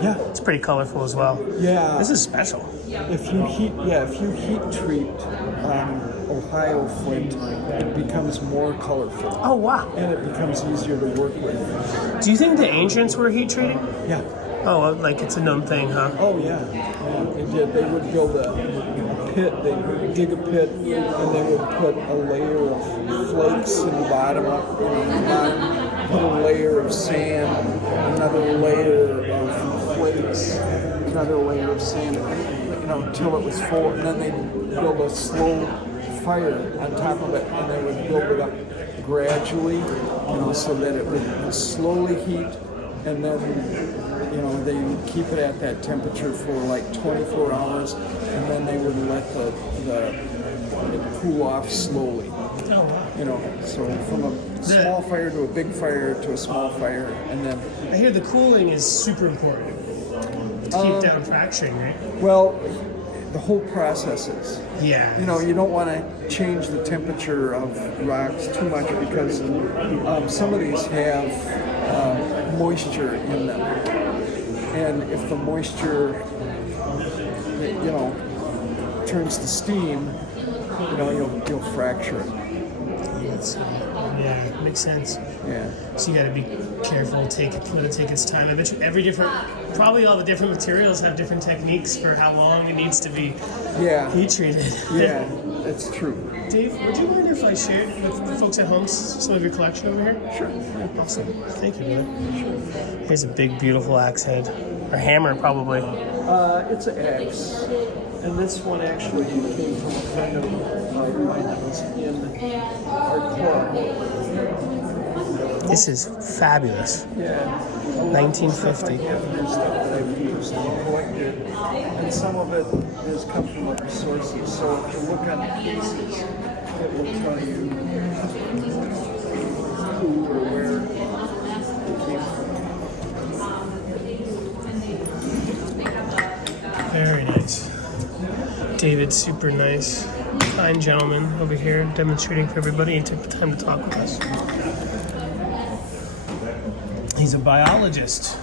Yeah, it's pretty colorful as well. Yeah, this is special. If you heat treat Ohio flint, it becomes more colorful. Oh wow! And it becomes easier to work with. Do you think the ancients were heat treating? Yeah. Oh, like it's a known thing, huh? Oh yeah, they did. They would build a pit. They would dig a pit, and they would put a layer of flakes in the bottom. Put a layer of sand, another layer of flakes, another layer of sand. You know, until it was full, and then they'd build a slow fire on top of it, and they would build it up gradually, you know, so that it would slowly heat, and then, you know, they would keep it at that temperature for like 24 hours, and then they would let it cool off slowly. Oh, wow. You know, so from a small fire to a big fire to a small fire, and then... I hear the cooling is super important to keep down fracturing, right? Well, the whole process is. Yeah. You know, you don't want to change the temperature of rocks too much because some of these have moisture in them. And if the moisture, you know, turns to steam, you know, you'll fracture it. Yeah, makes sense. Yeah. So you got to be careful, let it take its time. I bet you probably all the different materials have different techniques for how long it needs to be heat treated. Yeah, that's true. Dave, would you mind if I shared with the folks at home some of your collection over here? Sure. Awesome. Thank you, brother. Sure. Here's a big, beautiful axe head. Or hammer, probably. It's an axe. And this one actually came from a friend of mine that was in our club. This is fabulous. Yeah. 1950. Stuff that I've used and collected, and some of it has come from other sources. So if you look on the cases, it will tell you who or where it came from. Very nice. David's super nice, kind gentleman over here demonstrating for everybody. He took the time to talk with us. He's a biologist.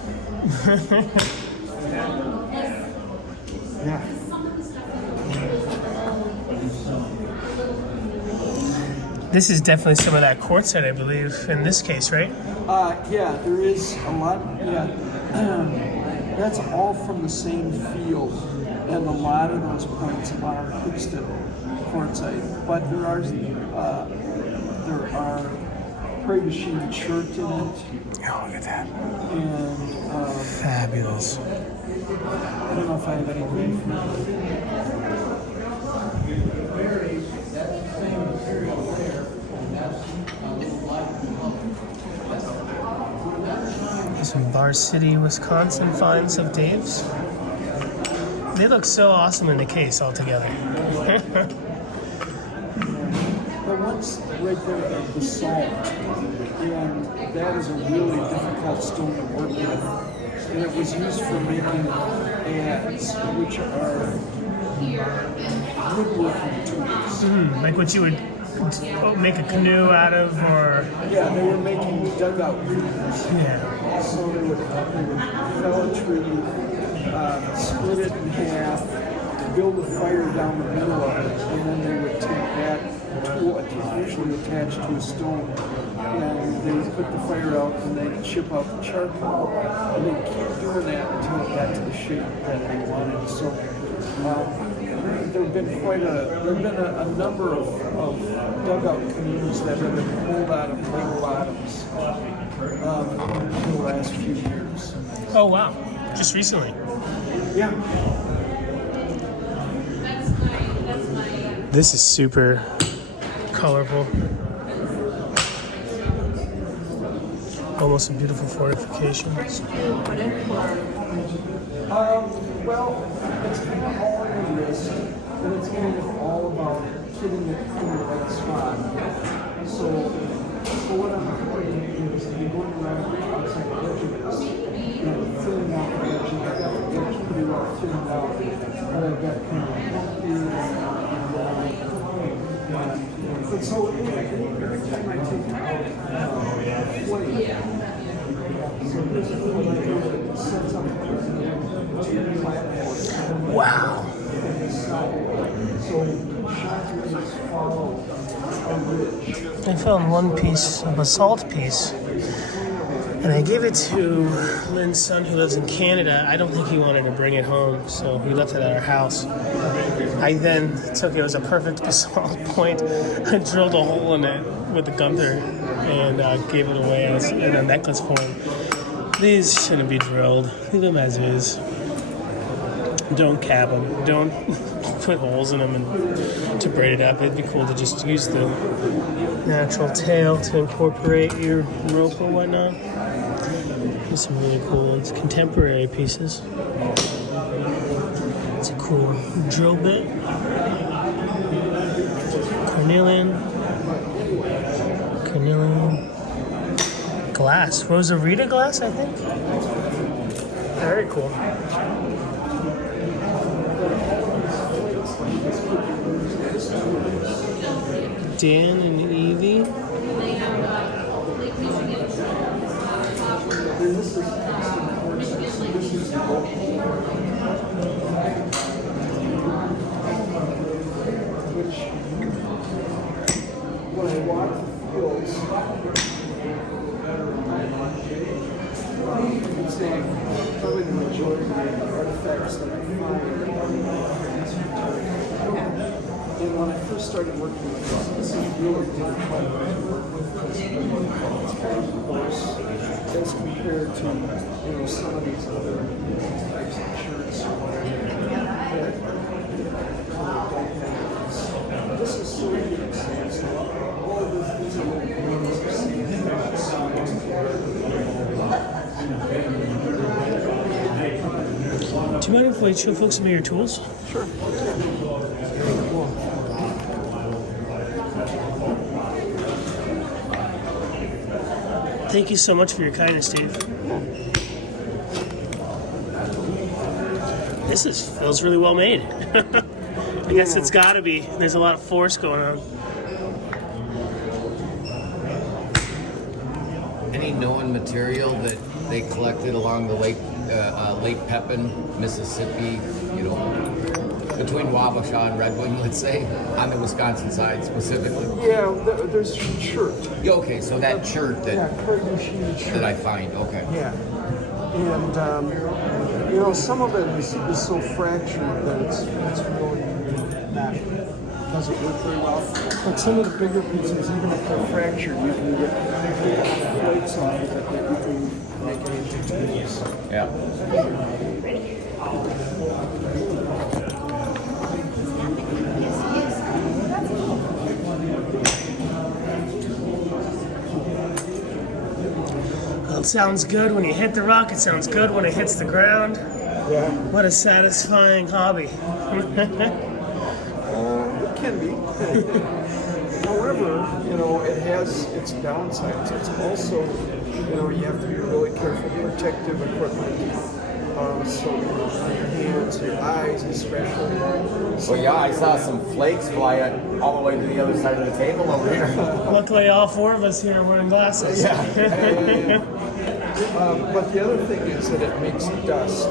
Yeah. This is definitely some of that quartzite, I believe, in this case, right? Yeah, there is a lot. Yeah. That's all from the same field. And a lot of those points are Hickston quartzite, but there are Prairie Machine chert in it. Oh, look at that! And fabulous. I don't know if I have any green for Some Bar City, Wisconsin finds of Dave's. They look so awesome in the case altogether. The ones right there are basalt, and that is a really difficult stone to work with. And it was used for making adze, which are woodworking tools. Like what you would make a canoe out of, or Yeah, they were making dugout canoes. yeah. So they would fell a tree, split it in half, build a fire down the middle of it, and then they would take that tool, it was usually attached to a stone, and they would put the fire out and they'd chip out the charcoal, and they'd keep doing that until it got to the shape that they wanted. So there've been a number of dugout canoes that have been pulled out of lake bottoms in the last few years. Oh wow, just recently. Yeah. This is super colorful. Almost a beautiful fortification. Well, it's kind of all in the wrist, and it's kind of all about hitting it in the right spot. So what I'm doing is I'm going around outside the edge of this, and filling out the edge. I've got the edge pretty well filled out, but I've got kind of here and so every time I take it out, flame. So here's a little like it sets up two platforms. Wow. So shots just follow a ridge. I found one piece, a basalt piece, and I gave it to Lynn's son who lives in Canada. I don't think he wanted to bring it home, so we left it at our house. I then took it was a perfect basalt point. I drilled a hole in it with the Gunther and gave it away in a necklace form. These shouldn't be drilled. Leave them as is. Don't cap them. Don't put holes in them and to braid it up. It'd be cool to just use the natural tail to incorporate your rope or whatnot. There's some really cool ones. Contemporary pieces. It's a cool drill bit. Cornelian. Glass. Rosarita glass, I think. Very cool. Dan and Evie. When I walk the fields, I'd say probably the majority of the artifacts that I find. And when I first started working with this is really difficult to work with because it's kind of coarse as compared to some of these other types of shirts or whatever. This is so unique. All of the things that we're doing is Do you mind if I show folks some of your tools? Sure. Thank you so much for your kindness, Dave. This feels really well made. I guess it's got to be. There's a lot of force going on. Any known material that they collected along the Lake Pepin, Mississippi, between Wabasha and Red Wing, let's say, on the Wisconsin side specifically? Yeah, there's chert. Yeah, okay, so that chert that I find, okay. Yeah. And, some of it is so fractured that it's really not, doesn't work very well. But some of the bigger pieces, even if they're fractured, you can get plates off of it that you can make it into tools. Yeah. It sounds good when you hit the rock. It sounds good when it hits the ground. Yeah. What a satisfying hobby. It can be. However, it has its downsides. It's also, you have to be really careful, protective equipment. So your hands, your eyes especially. Well, yeah, I saw some flakes fly all the way to the other side of the table over here. Luckily, all four of us here are wearing glasses. Yeah. But the other thing is that it makes dust.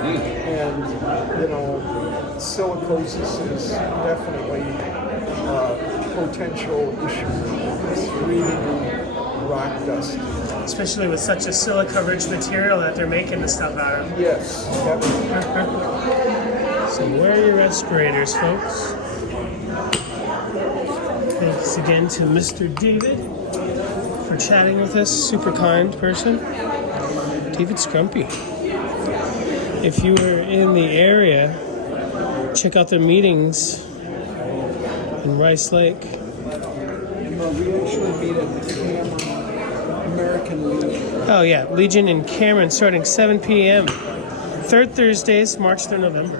And, you know, silicosis is definitely a potential issue. It's really rock dust. Especially with such a silica-rich material that they're making the stuff out of. Yes. So wear your respirators, folks. Thanks again to Mr. David for chatting with us. Super kind person. David Scrumpy. If you were in the area, check out their meetings in Rice Lake. We actually meet at the American Legion. Oh yeah, Legion in Cameron starting 7 p.m. Third Thursdays, March through November.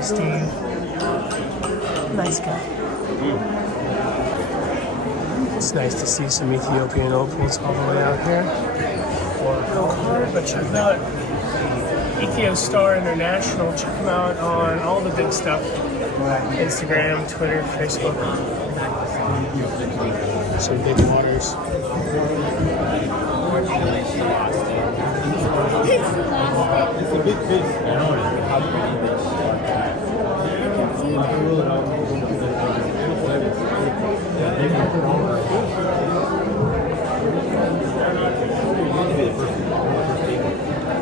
Steve. Nice guy. It's nice to see some Ethiopian opals all the way out here. Go hard, but check out Ethio Star International. Check them out on all the big stuff. Instagram, Twitter, Facebook. Some big waters. It's a big fish.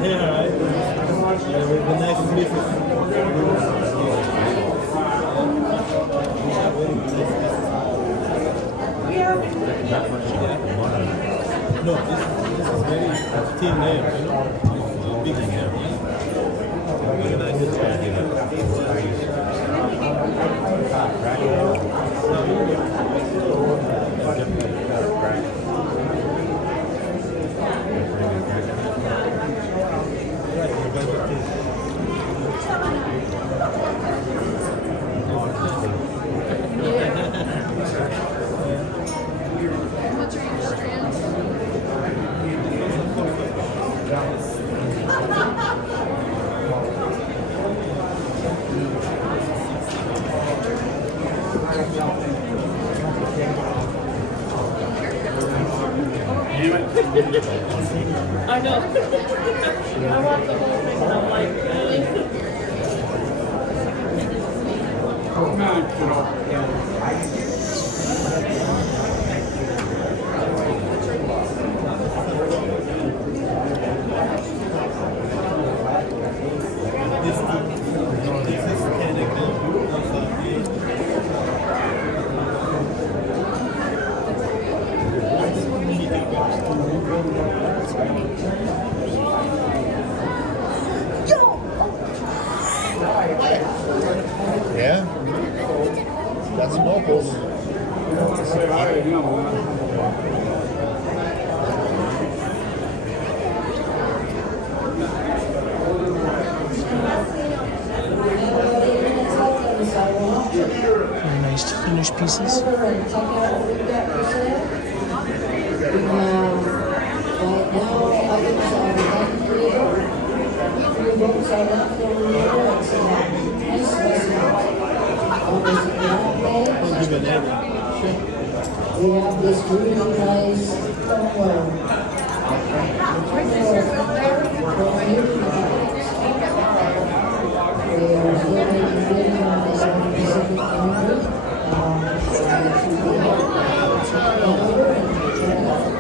Yeah, right. It was a nice business. No, this is very thin layer, you know? Big layer. Very nice. I know. I want the whole thing, and I'm like, really? Yeah, that's some opals. Very nice finished pieces. We have this really nice stonework.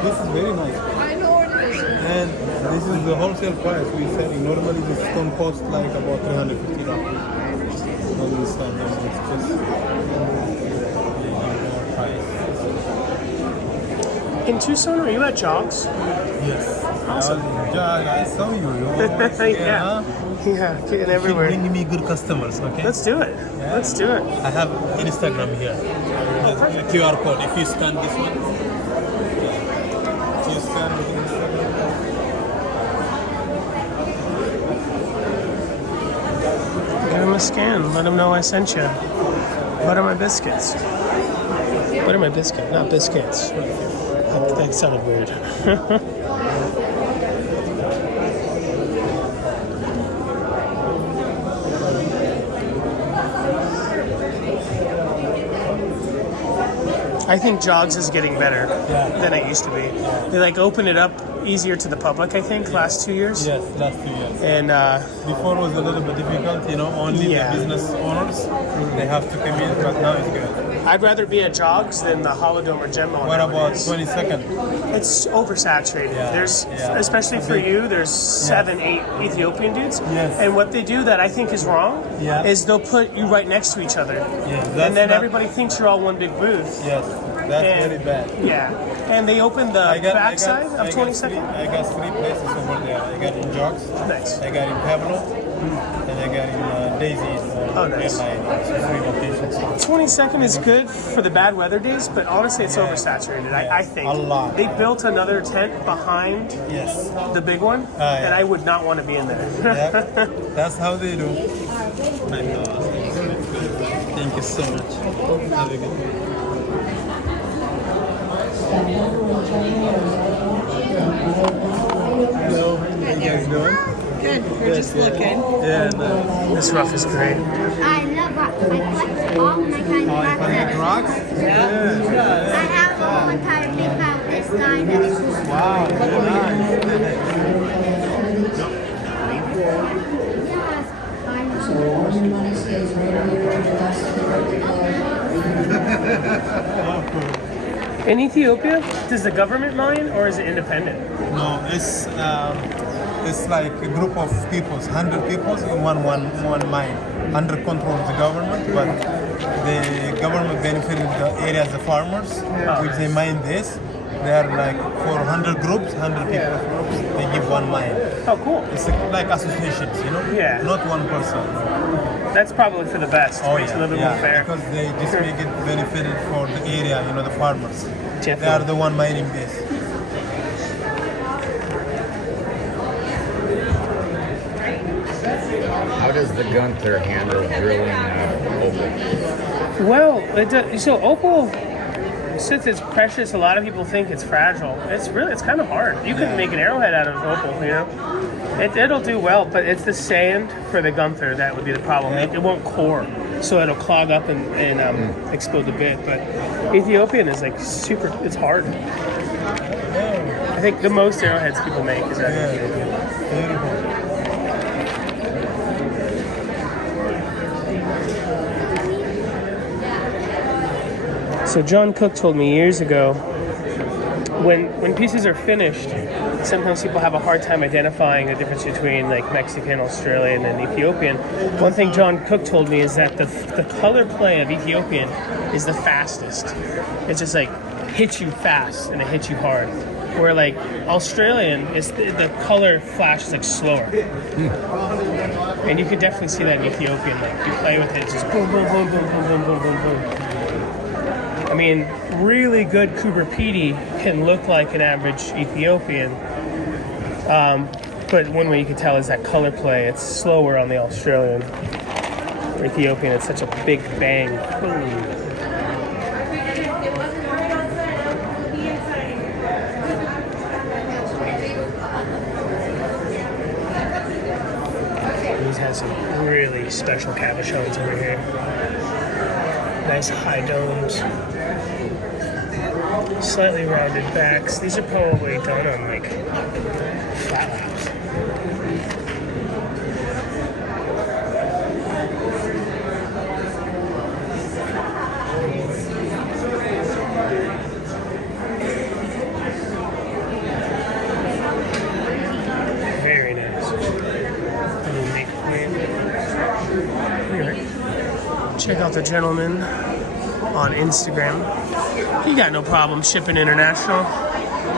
This is very nice. I know what it is. And this is the wholesale price we're selling. Normally this stone costs like about $350. On this stuff, and it's just In Tucson, are you at Jogs? yes. Awesome. John, I saw you. You always, Yeah, getting everywhere. bringing me good customers. Okay. Let's do it. Yeah. Let's do it. I have Instagram here. There's a QR code. If you scan this one, if you scan with Instagram. Give him a scan. Let him know I sent you. Butter my biscuits. What are my biscuits? Not biscuits. That sounded weird. I think Jogs is getting better than it used to be. They like open it up easier to the public, I think, last 2 years. Yes, last 2 years. And before it was a little bit difficult, you know, only the business owners, they have to come in, but now it's good. I'd rather be at Jogs than the Holodome or Gemstone. What about 22nd? It's oversaturated. There's, especially for you, there's 7, 8 Ethiopian dudes. Yes. And what they do that I think is wrong is they'll put you right next to each other. And then everybody thinks you're all one big booth. Yes, that's very bad. Yeah. And they open the backside of 22nd? I got 3 places over there. I got in Jogs. Nice. I got in Pablo. And I got in Daisy. Oh, nice. 3 locations. 22nd is good for the bad weather days, but honestly, it's oversaturated. I think a lot. They built another tent behind the big one, and I would not want to be in there. That's how they do. Thank you so much. Have a good day. Hello, how you guys doing? Good. We're just looking. Yeah, this rough is great. I love rock. I collect all my kind of rocks. Yeah. I have a whole entire big pile this size. Wow, very nice. So all your money stays right here in the dust of the In Ethiopia, does the government mine or is it independent? No, it's like a group of people, 100 people in one mine, under control of the government, but the government benefited the area as the farmers, which they mine this. They are like 400 groups, 100 people groups, they give one mine. Oh, cool. It's like associations, you know? Yeah. Not one person. That's probably for the best. Oh, It's a little bit more fair. Because they just make it benefited for the area, you know, the farmers. Definitely. They are the one mining this. How does the Gunther handle drilling opal? Well, so opal, since it's precious, a lot of people think it's fragile. It's kind of hard. You can make an arrowhead out of opal, you know. It'll do well, but it's the sand for the Gunther that would be the problem. It won't core, so it'll clog up and explode a bit. But Ethiopian is like super. It's hard. I think the most arrowheads people make is out of Ethiopian. So John Cook told me years ago, when pieces are finished, sometimes people have a hard time identifying the difference between like Mexican, Australian, and Ethiopian. One thing John Cook told me is that the color play of Ethiopian is the fastest. It's just like hits you fast and it hits you hard. Where like Australian is the color flash is like slower. And you can definitely see that in Ethiopian. Like you play with it, it's just boom, boom, boom, boom, boom, boom, boom, boom, boom. I mean, really good Cooper Pedy can look like an average Ethiopian, but one way you can tell is that color play. It's slower on the Australian. Or Ethiopian, it's such a big bang. Boom. These have some really special cabochons over here. Nice high domes. Slightly rounded backs. These are probably done on like flat laps. Very nice. Little neat wave. Anyway, check out the gentleman on Instagram. He got no problem shipping international.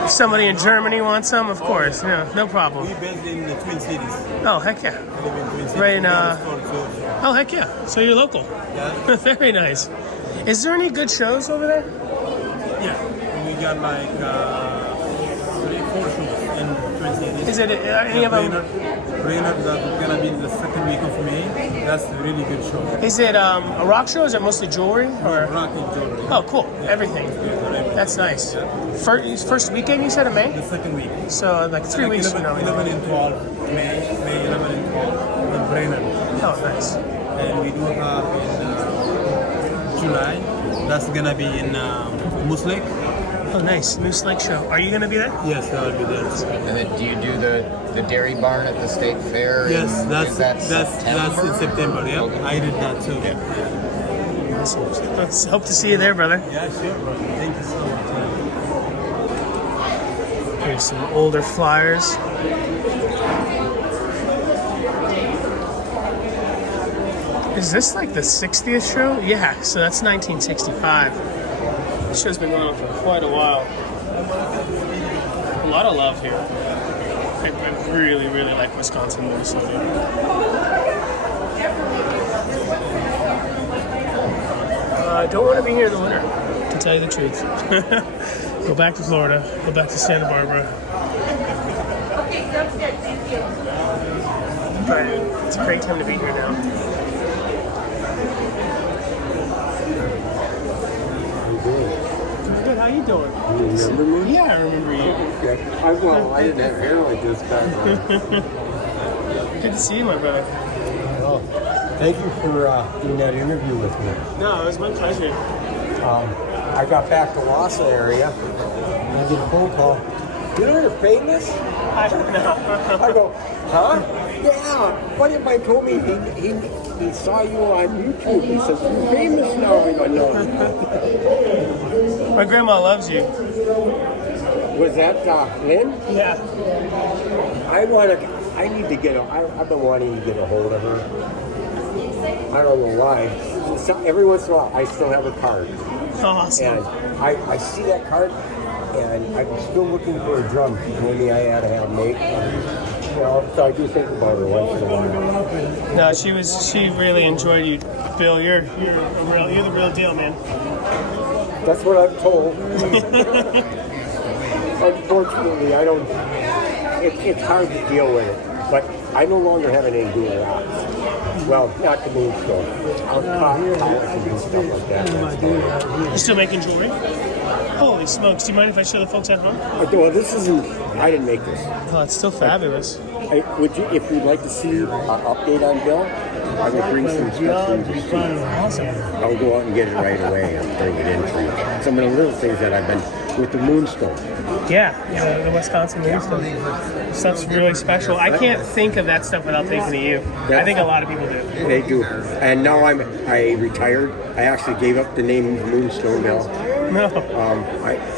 If somebody in Germany wants some, of course, no problem. We based in the Twin Cities. Oh, heck yeah. I live in Twin Cities. Right in, oh, heck yeah. So you're local. Yeah. Very nice. Is there any good shows over there? Yeah. We got like 3-4 shows in Twin Cities. Is it any of them? Rainer, that's gonna be the second week of May. That's a really good show. Is it a rock show? Or is it mostly jewelry? Or Rock and jewelry. oh, cool. Everything. That's nice. First weekend you said of May? The second week. So like 3 weeks from now. 11 and 12, May 11 and 12 in Brennan. Oh, nice. And we do have in July, that's gonna be in Moose Lake. Oh, nice. Moose Lake show. Are you gonna be there? Yes, I will be there. And then do you do the dairy barn at the state fair? Yes, that's September? in September. Yeah, I did that too. Awesome. Let's hope to see you there, brother. Yeah, sure, bro. Thank you so much. Here's some older flyers. Is this like the 60th show? Yeah, so that's 1965. This show's been going on for quite a while. A lot of love here. I really, really like Wisconsin Minnesota. I don't want to be here in the winter, to tell you the truth. Go back to Florida. Go back to Santa Barbara. Okay, that's good. Thank you. But it's a great time to be here now. Good. How you doing? You remember me? Yeah, I remember you. Okay. I didn't have hair like this back then. Good to see you, my brother. Oh, thank you for doing that interview with me. No, it was my pleasure. I got back to Wausau area, and I did a phone call. You know you're famous? I don't know. I go, huh? Yeah. Buddy of mine told me he saw you on YouTube. He says, you're famous now. I go, no. My grandma loves you. Was that Lynn? Yeah. I need to get I've been wanting to get a hold of her. I don't know why. So every once in a while, I still have her card. Awesome. And I see that card, and I'm still looking for a drum. She told me I had to have made. Well, so I do think about her once in a while. No, she really enjoyed you, Bill. You're the real deal, man. That's what I'm told. Unfortunately, I don't. It's hard to deal with it, but I no longer have anything to do with rocks. Well, not the Moonstone. I'll polish and do stuff like that. You still making jewelry? Holy smokes! Do you mind if I show the folks at home? Well, this isn't. I didn't make this. Oh, it's still fabulous. Would you, if you'd like to see an update on Bill, I will bring some stuff for you to see. Awesome. I'll go out and get it right away and bring it in for you. Some of the little things that I've been with the Moonstone. Yeah, the Wisconsin Moonstone. Stuff's really special. I can't think of that stuff without thinking of you. I think a lot of people do. They do. And now I retired. I actually gave up the name Moonstone now. No.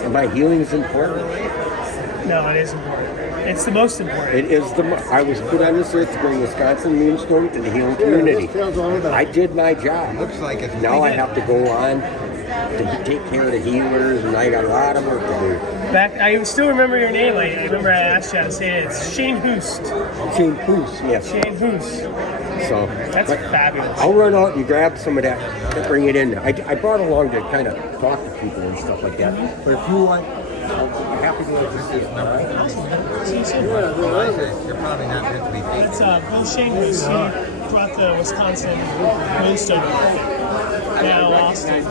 My healing is important. No, it is important. It's the most important. It is I was put on this earth to bring Wisconsin Moonstone to the healing community. I did my job. Looks like it. Now I have to go on to take care of the healers, and I got a lot of work to do. I still remember your name. I remember I asked you how to say it. It's Shane Hoost. Shane Hoost, yes. Shane Hoost. So that's fabulous. I'll run out and grab some of that and bring it in. I brought along to kind of talk to people and stuff like that. But if you want, I'm happy to let this is number. You're probably not meant to be paid. It's Bill Shane Hoost. He brought the Wisconsin Moonstone. Now Austin.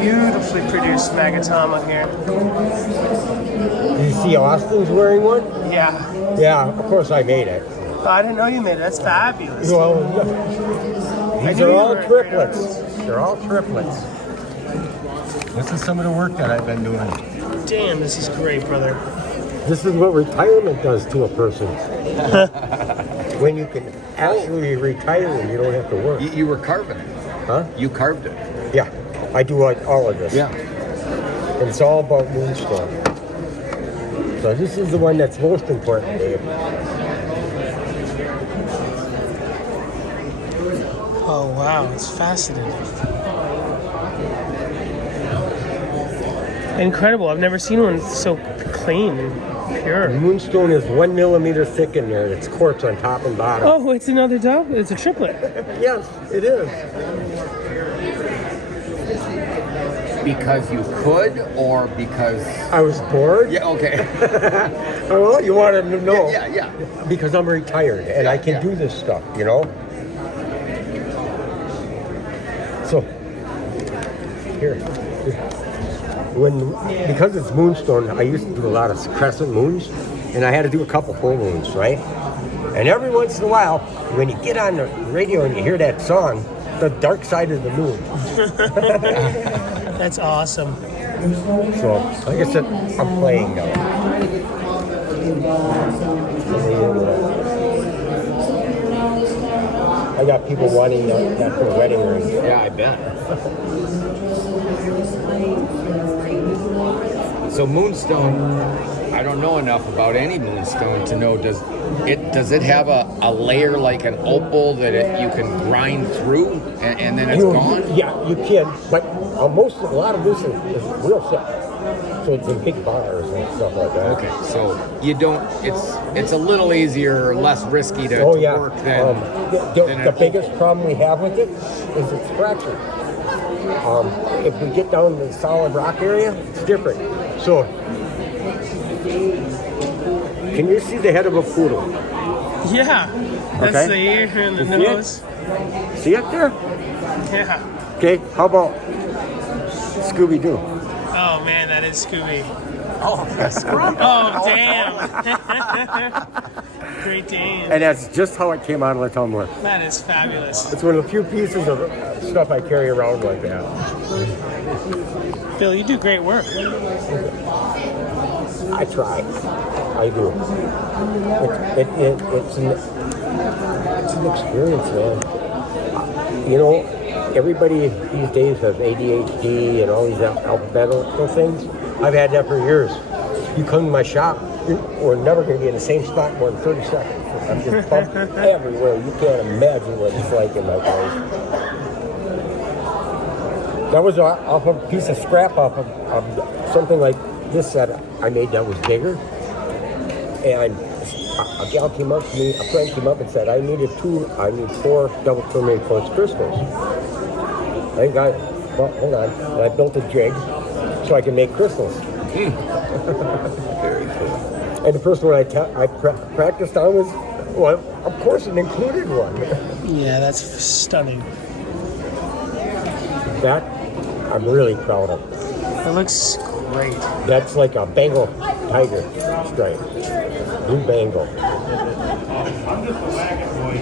Beautifully produced magatama here. Do you see Austin's wearing one? Yeah. Yeah, of course I made it. Oh, I didn't know you made it. That's fabulous. Well, these are all triplets. They're all triplets. This is some of the work that I've been doing. Damn, this is great, brother. This is what retirement does to a person. When you can actually retire and you don't have to work. You were carving it. Huh? You carved it. Yeah, I do all of this. Yeah. And it's all about Moonstone. So this is the one that's most important, Dave. Oh, wow. It's fascinating. Incredible. I've never seen one so clean and pure. The Moonstone is 1 millimeter thick in there. It's quartz on top and bottom. Oh, it's another double? It's a triplet. Yes, it is. because you could, or because I was bored. Yeah. Okay. Well, you wanted to know. Yeah. Because I'm retired and I can do this stuff, you know. So here, because it's Moonstone, I used to do a lot of crescent moons, and I had to do a couple full moons, right? And every once in a while, when you get on the radio and you hear that song, the dark side of the moon. That's awesome. So, like I said, I'm playing now. I got people wanting that for a wedding ring. Yeah, I bet. So Moonstone, I don't know enough about any Moonstone to know, does it have a layer like an opal that you can grind through and then it's gone? Yeah, you can, but a lot of this is real thick. So it's in big bars and stuff like that. Okay, so you don't, it's a little easier or less risky to work than the biggest problem we have with it is it's fractured. If we get down to the solid rock area, it's different. So, can you see the head of a poodle? Yeah, that's the ear and the nose. See it there? Yeah. Okay, how about Scooby-Doo? Oh man, that is Scooby. Oh, that's great. Oh damn. Great Dane. And that's just how it came out of the tumbler. That is fabulous. It's one of the few pieces of stuff I carry around like that. Bill, you do great work. I try. I do. It's an experience, man. You know, everybody these days has ADHD and all these alphabetical things. I've had that for years. You come to my shop, we're never going to be in the same spot more than 30 seconds. I'm just bumped everywhere. You can't imagine what it's like in my place. That was off a piece of scrap off of something like this that I made that was bigger. And a gal came up to me, a friend came up and said, I need 4 double terminated quartz crystals. I got, well, hold on, and I built a jig so I can make crystals. Very cool. And the first one I practiced on was, well, of course it included one. Yeah, that's stunning. That I'm really proud of. It looks great. That's like a Bengal tiger stripe. Blue Bengal. I'm just a wagon boy.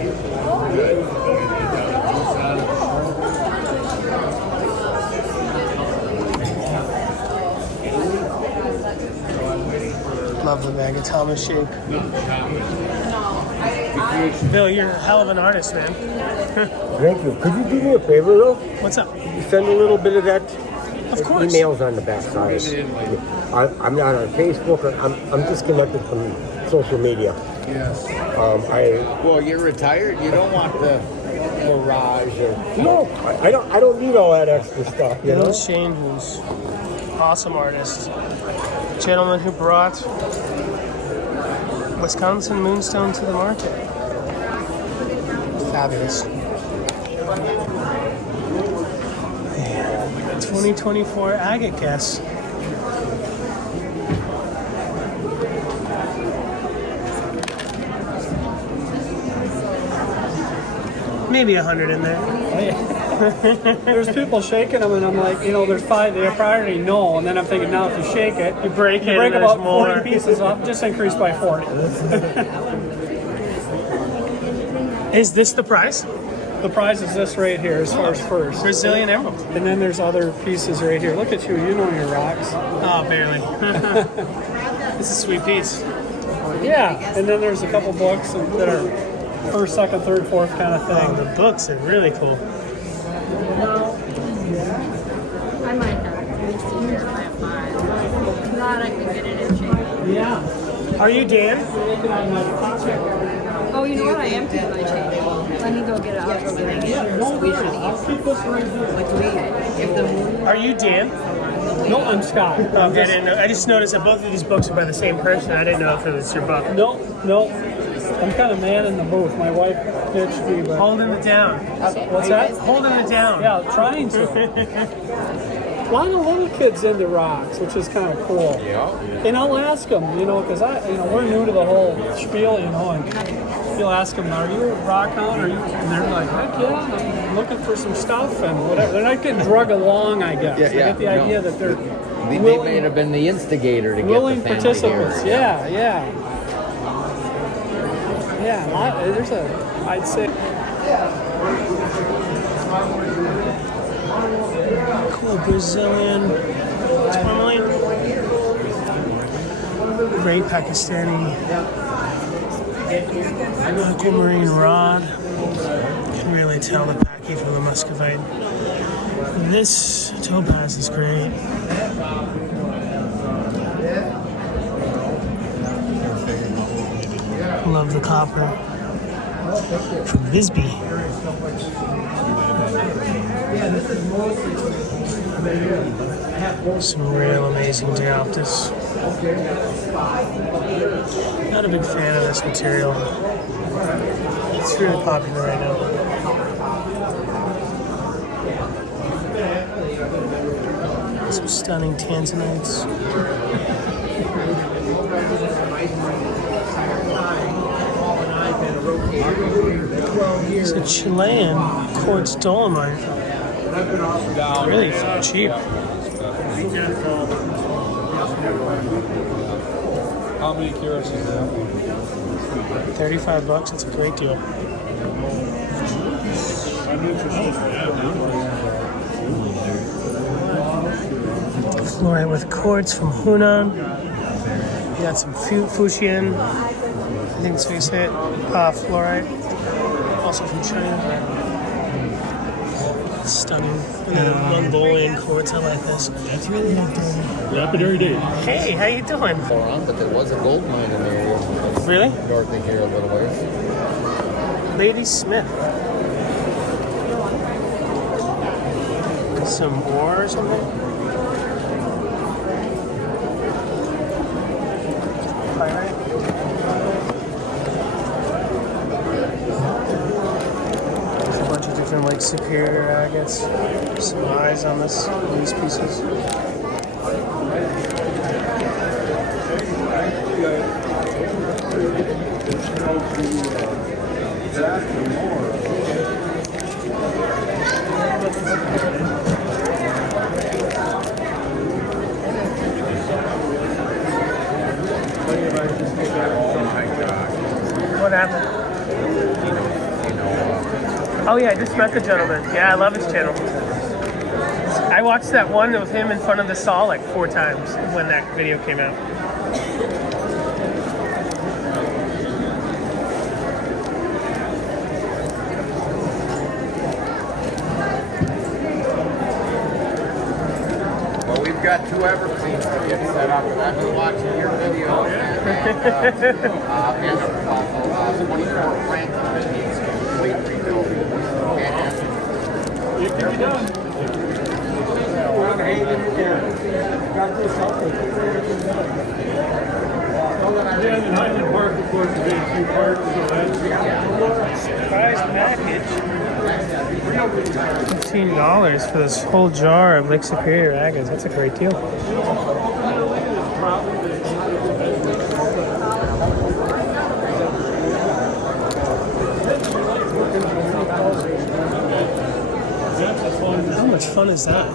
Love the Magatama shape. Bill, you're a hell of an artist, man. Thank you. Could you do me a favor, though? What's up? You send a little bit of that. Of course. Emails on the back side. I'm not on Facebook. I'm disconnected from social media. Yes. Well, you're retired. You don't want the mirage or no. I don't need all that extra stuff. You know. Shane, who's awesome artist, gentleman who brought Wisconsin Moonstone to the market. Fabulous. 2024 agate guess. Maybe 100 in there. There's people shaking them, and I'm like, there's 5 they already know, and then I'm thinking, now if you shake it, you break about more. 40 pieces off, just increase by 40. Is this the price? The prize is this right here, as far as first. Brazilian emerald. And then there's other pieces right here. Look at you, you know your rocks. Oh, barely. This is a sweet piece. Yeah, and then there's a couple books that are first, second, third, fourth kind of thing. Oh, the books are really cool. I might have 3 if I have 5. If not, I can get it in shape. Yeah. Are you Dan? Oh, you know what? I emptied my chain. Let me go get it. I'll go get it. Are you Dan? No, I'm Scott. Okay, I didn't know. I just noticed that both of these books are by the same person. I didn't know if it was your book. No. I'm kind of man in the booth. My wife pitched me, but holding it down. What's that? Holding it down. Yeah, trying to. a lot of little kids into rocks, which is kind of cool. Yeah. And I'll ask them, you know, because we're new to the whole spiel, you know, and you'll ask them, "Are you a rock hunter?" And they're like, "Heck yeah, I'm looking for some stuff and whatever." They're not getting drug along, I guess. I get the idea that they're They may have been the instigator to get the family participants. here. Yeah. There's I'd say. Cool Brazilian tourmaline. Great Pakistani Aquamarine rod. You can really tell the Paki from the Muscovite. This topaz is great. Love the copper from Bisbee. Some real amazing Dioptis. Not a big fan of this material. It's really popular right now. Some stunning tanzanites. It's a Chilean quartz dolomite. Really cheap. How many carats is that? $35. It's a great deal. Fluorite with quartz from Hunan. You got some Fujian. I think that's how you say it. Fluorite. Also from China. Stunning. And then Mongolian quartz. I like this. That's really not dirty. Lapidary day. Hey, how you doing? But there was a gold mine in there. Really? North of here a little ways. Lady Smith. Some ore or something? Pyrite? There's a bunch of different like superior agates. Some eyes on these pieces. What happened? Oh yeah, I just met the gentleman. Yeah, I love his channel. I watched that one with him in front of the saw like 4 times when that video came out. Well, we've got 2 evergreens to get set up, and I've been watching your video. And 24 Franklin that needs complete rebuilding. It can be done. Yeah, in Highland Park, of course, the big 2 parks, so that's Surprise package. $15 for this whole jar of Lake Superior agates. That's a great deal. How much fun is that?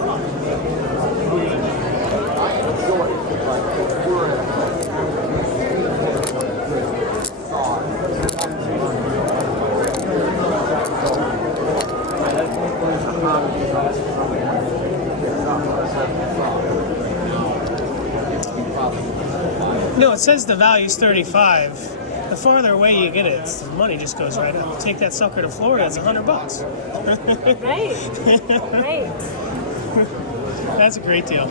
No, it says the value's 35. The farther away you get it, the money just goes right up. Take that sucker to Florida, it's $100. Right. Right. That's a great deal.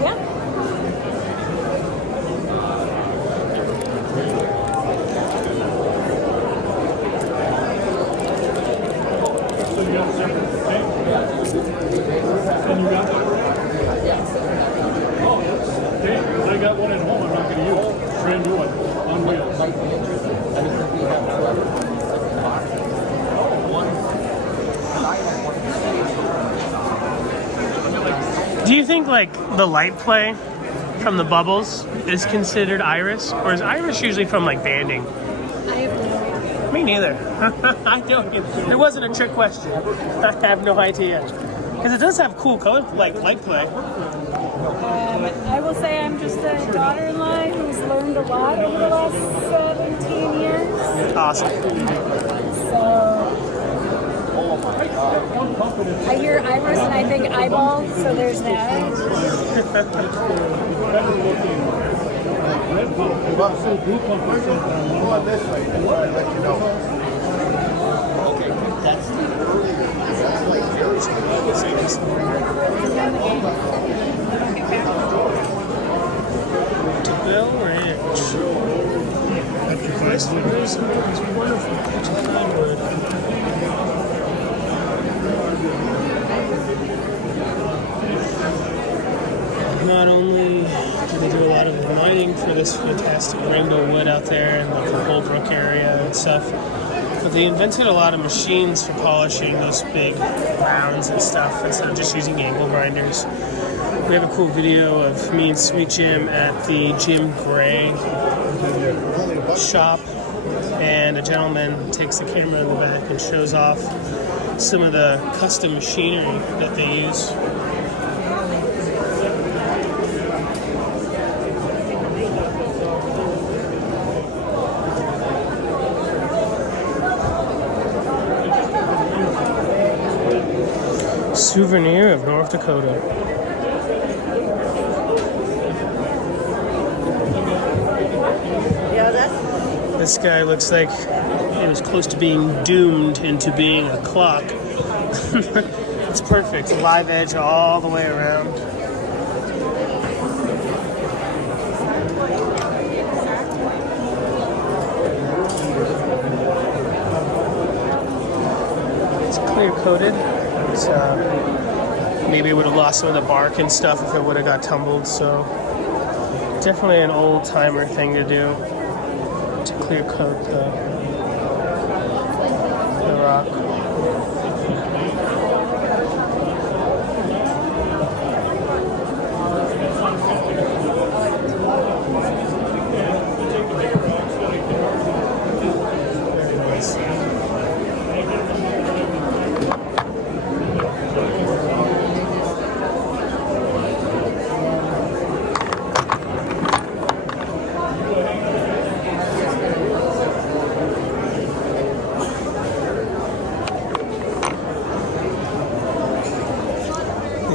Yeah. I got one at home I'm not going to use. Brand new one. On wheels. Do Do you think like the light play from the bubbles is considered iris, or is iris usually from like banding? I have no idea. Me neither. I don't. It wasn't a trick question. I have no idea. Because it does have cool color, like light play. I will say I'm just a daughter-in-law who's learned a lot over the last 17 years. Awesome. So I hear iris and I think eyeball, so there's that. Okay, that's the early one. That's like very Bell Ranch. Petrified flowers. It's wonderful. Petrified wood. Not only do they do a lot of mining for this fantastic rainbow wood out there in like the Holbrook area and stuff, but they invented a lot of machines for polishing those big rounds and stuff instead of just using angle grinders. We have a cool video of me and Sweet Jim at the Jim Gray shop, and a gentleman takes the camera in the back and shows off some of the custom machinery that they use. Souvenir of North Dakota. This guy looks like he was close to being doomed into being a clock. It's perfect. Live edge all the way around. It's clear coated. It's, maybe it would have lost some of the bark and stuff if it would have got tumbled. So definitely an old timer thing to do. To clear coat the rock.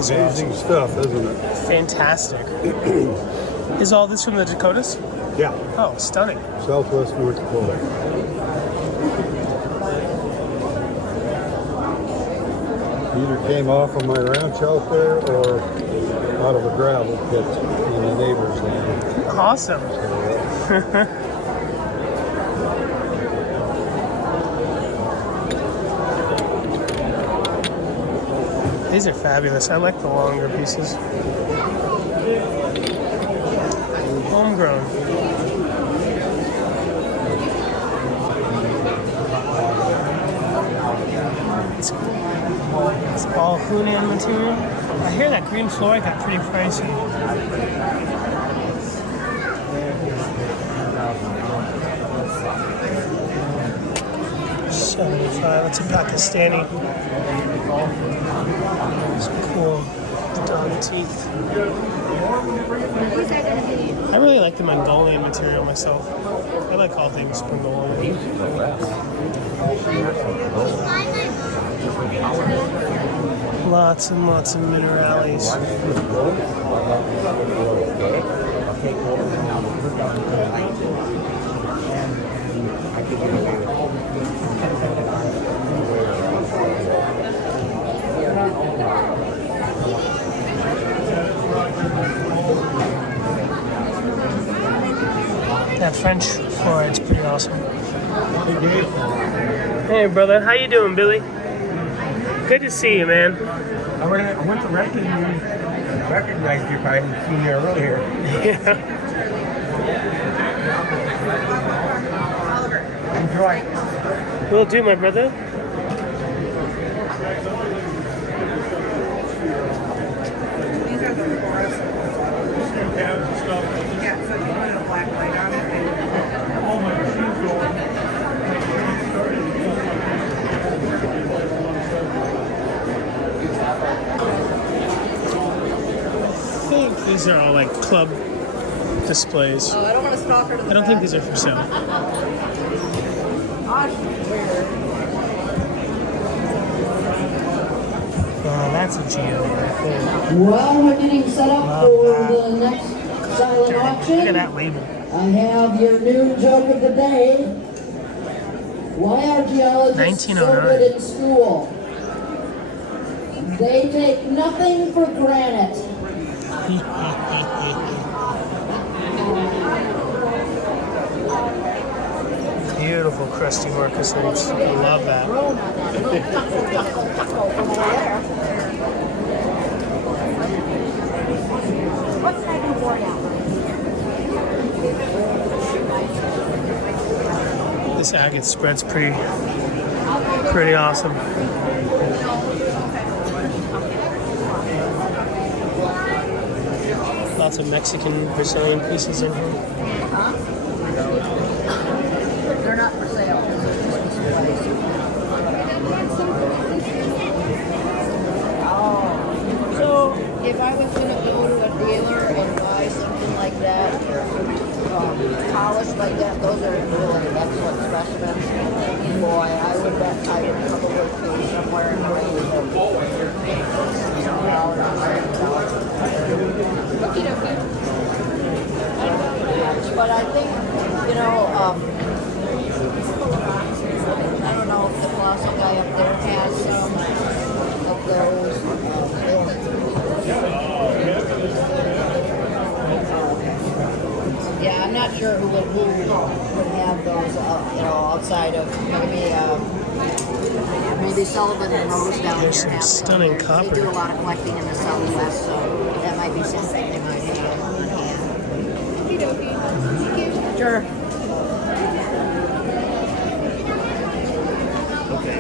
Amazing stuff, isn't it? Fantastic. Is all this from the Dakotas? Yeah. Oh, stunning. Southwest North Dakota. Either came off of my ranch out there or out of a gravel pit in a neighbor's land. Awesome. These are fabulous. I like the longer pieces. Homegrown. It's all Hunan material. I hear that green fluorite got pretty pricey. $75. That's a Pakistani. It's cool. The dog teeth. I really like the Mongolian material myself. I like all things Mongolian. Lots and lots of minerales. That French fluoride's pretty awesome. Hey brother, how you doing, Billy? Good to see you, man. I went to recognize you if I hadn't seen you earlier. Yeah. Enjoy. Will do, my brother. These are all like club displays. Oh, I don't want to stalk her to the I don't think back. these are for sale. That's a geo right there. Well, we're getting set up for the next silent auction. Look at that label. I have your new joke of the day. Why are geologists so 1909. good in school? They take nothing for granted. Beautiful crusty Marcus roots. I love that. This agate spread's pretty awesome. Lots of Mexican, Brazilian pieces in here. They're not for sale. So, if I was going to go to a dealer and buy something like that, polished like that, those are really excellent specimens. Boy, I would bet I would probably pay somewhere in the range of but I think, you know, I don't know if the colossal guy up there has some of those. Yeah, I'm not sure who would have those, you know, outside of maybe Sullivan and Rose down There's here. some stunning copper. They do a lot of collecting in the Southwest, so that might be something they might have on hand. Sure. Okay.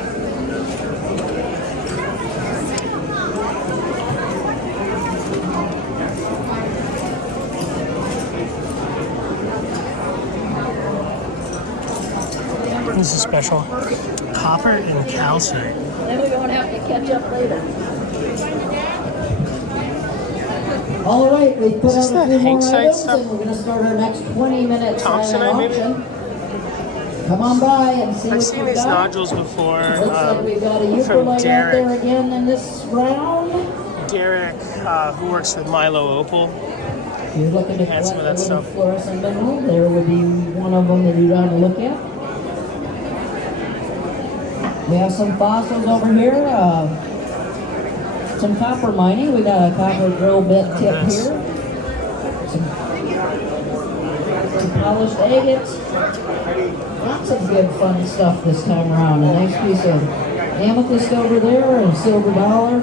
This is special. Copper and calcite. Then we're going to have to catch up later. All right, we put Is out that a few more Hanksite items, stuff? and we're going to start our next 20 minutes Thompsonite, silent maybe? auction. Come on by and see I've what seen we've these got. nodules before. Looks like we've got a From Eucalyptus out there Derek. again in this round. Derek, who works with Milo Opal. If you're looking to Had some of collect that a little stuff. fluorescent mineral, there would be one of them that you'd want to look at. We have some fossils over here. Some copper mining. We got a copper drill bit tip nice. here. Some polished agates. Lots of good fun stuff this time around. A nice piece of amethyst over there and a silver dollar.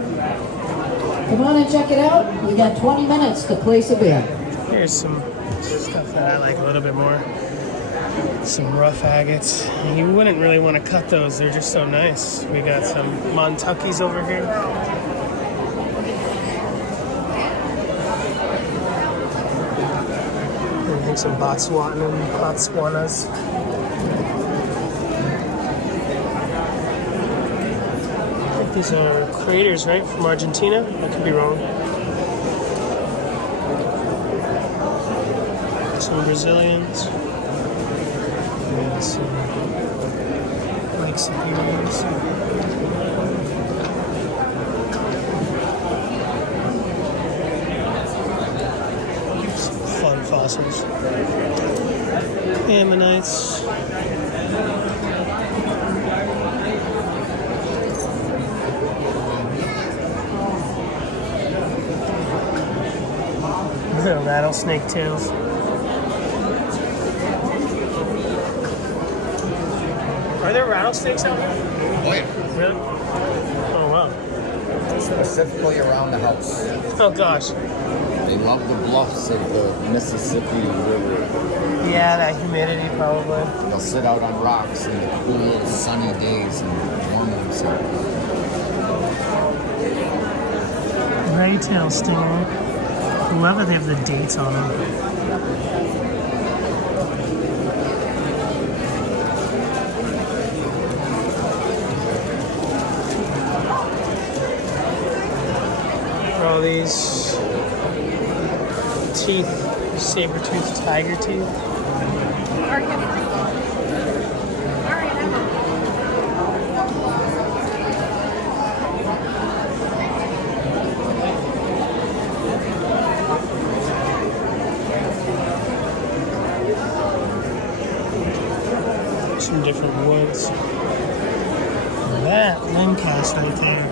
Come on and check it out. You got 20 minutes to place a bid. Here's some stuff that I like a little bit more. Some rough agates. You wouldn't really want to cut those. They're just so nice. We got some Montuckies over here. I think some Botswanas. I think these are craters, right? From Argentina? I could be wrong. Some Brazilians. And some Lake Superiors. Some fun fossils. Ammonites. Rattlesnake tails. Are there rattlesnakes out here? Oh yeah. Really? Oh wow. Specifically around the house. Oh gosh. They love the bluffs of the Mississippi River. Yeah, that humidity probably. They'll sit out on rocks in the cool, sunny days and warm themselves. Ray tail stinger. I love that they have the dates on them. All these tooth, saber-tooth tiger tooth. Some different woods. That limcast right there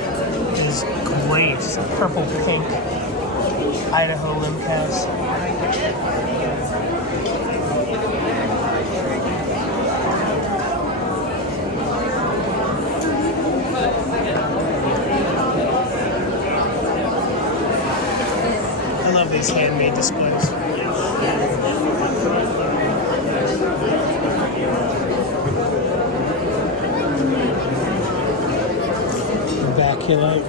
is great. It's a purple pink Idaho limcast. I love these handmade displays. Baculite.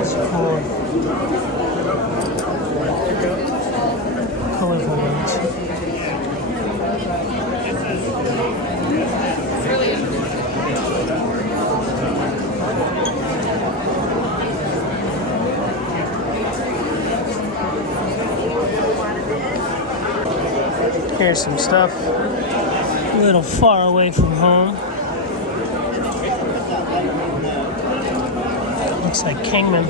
It's cool. Colorful ones. Here's some stuff a little far away from home. Looks like Kingman.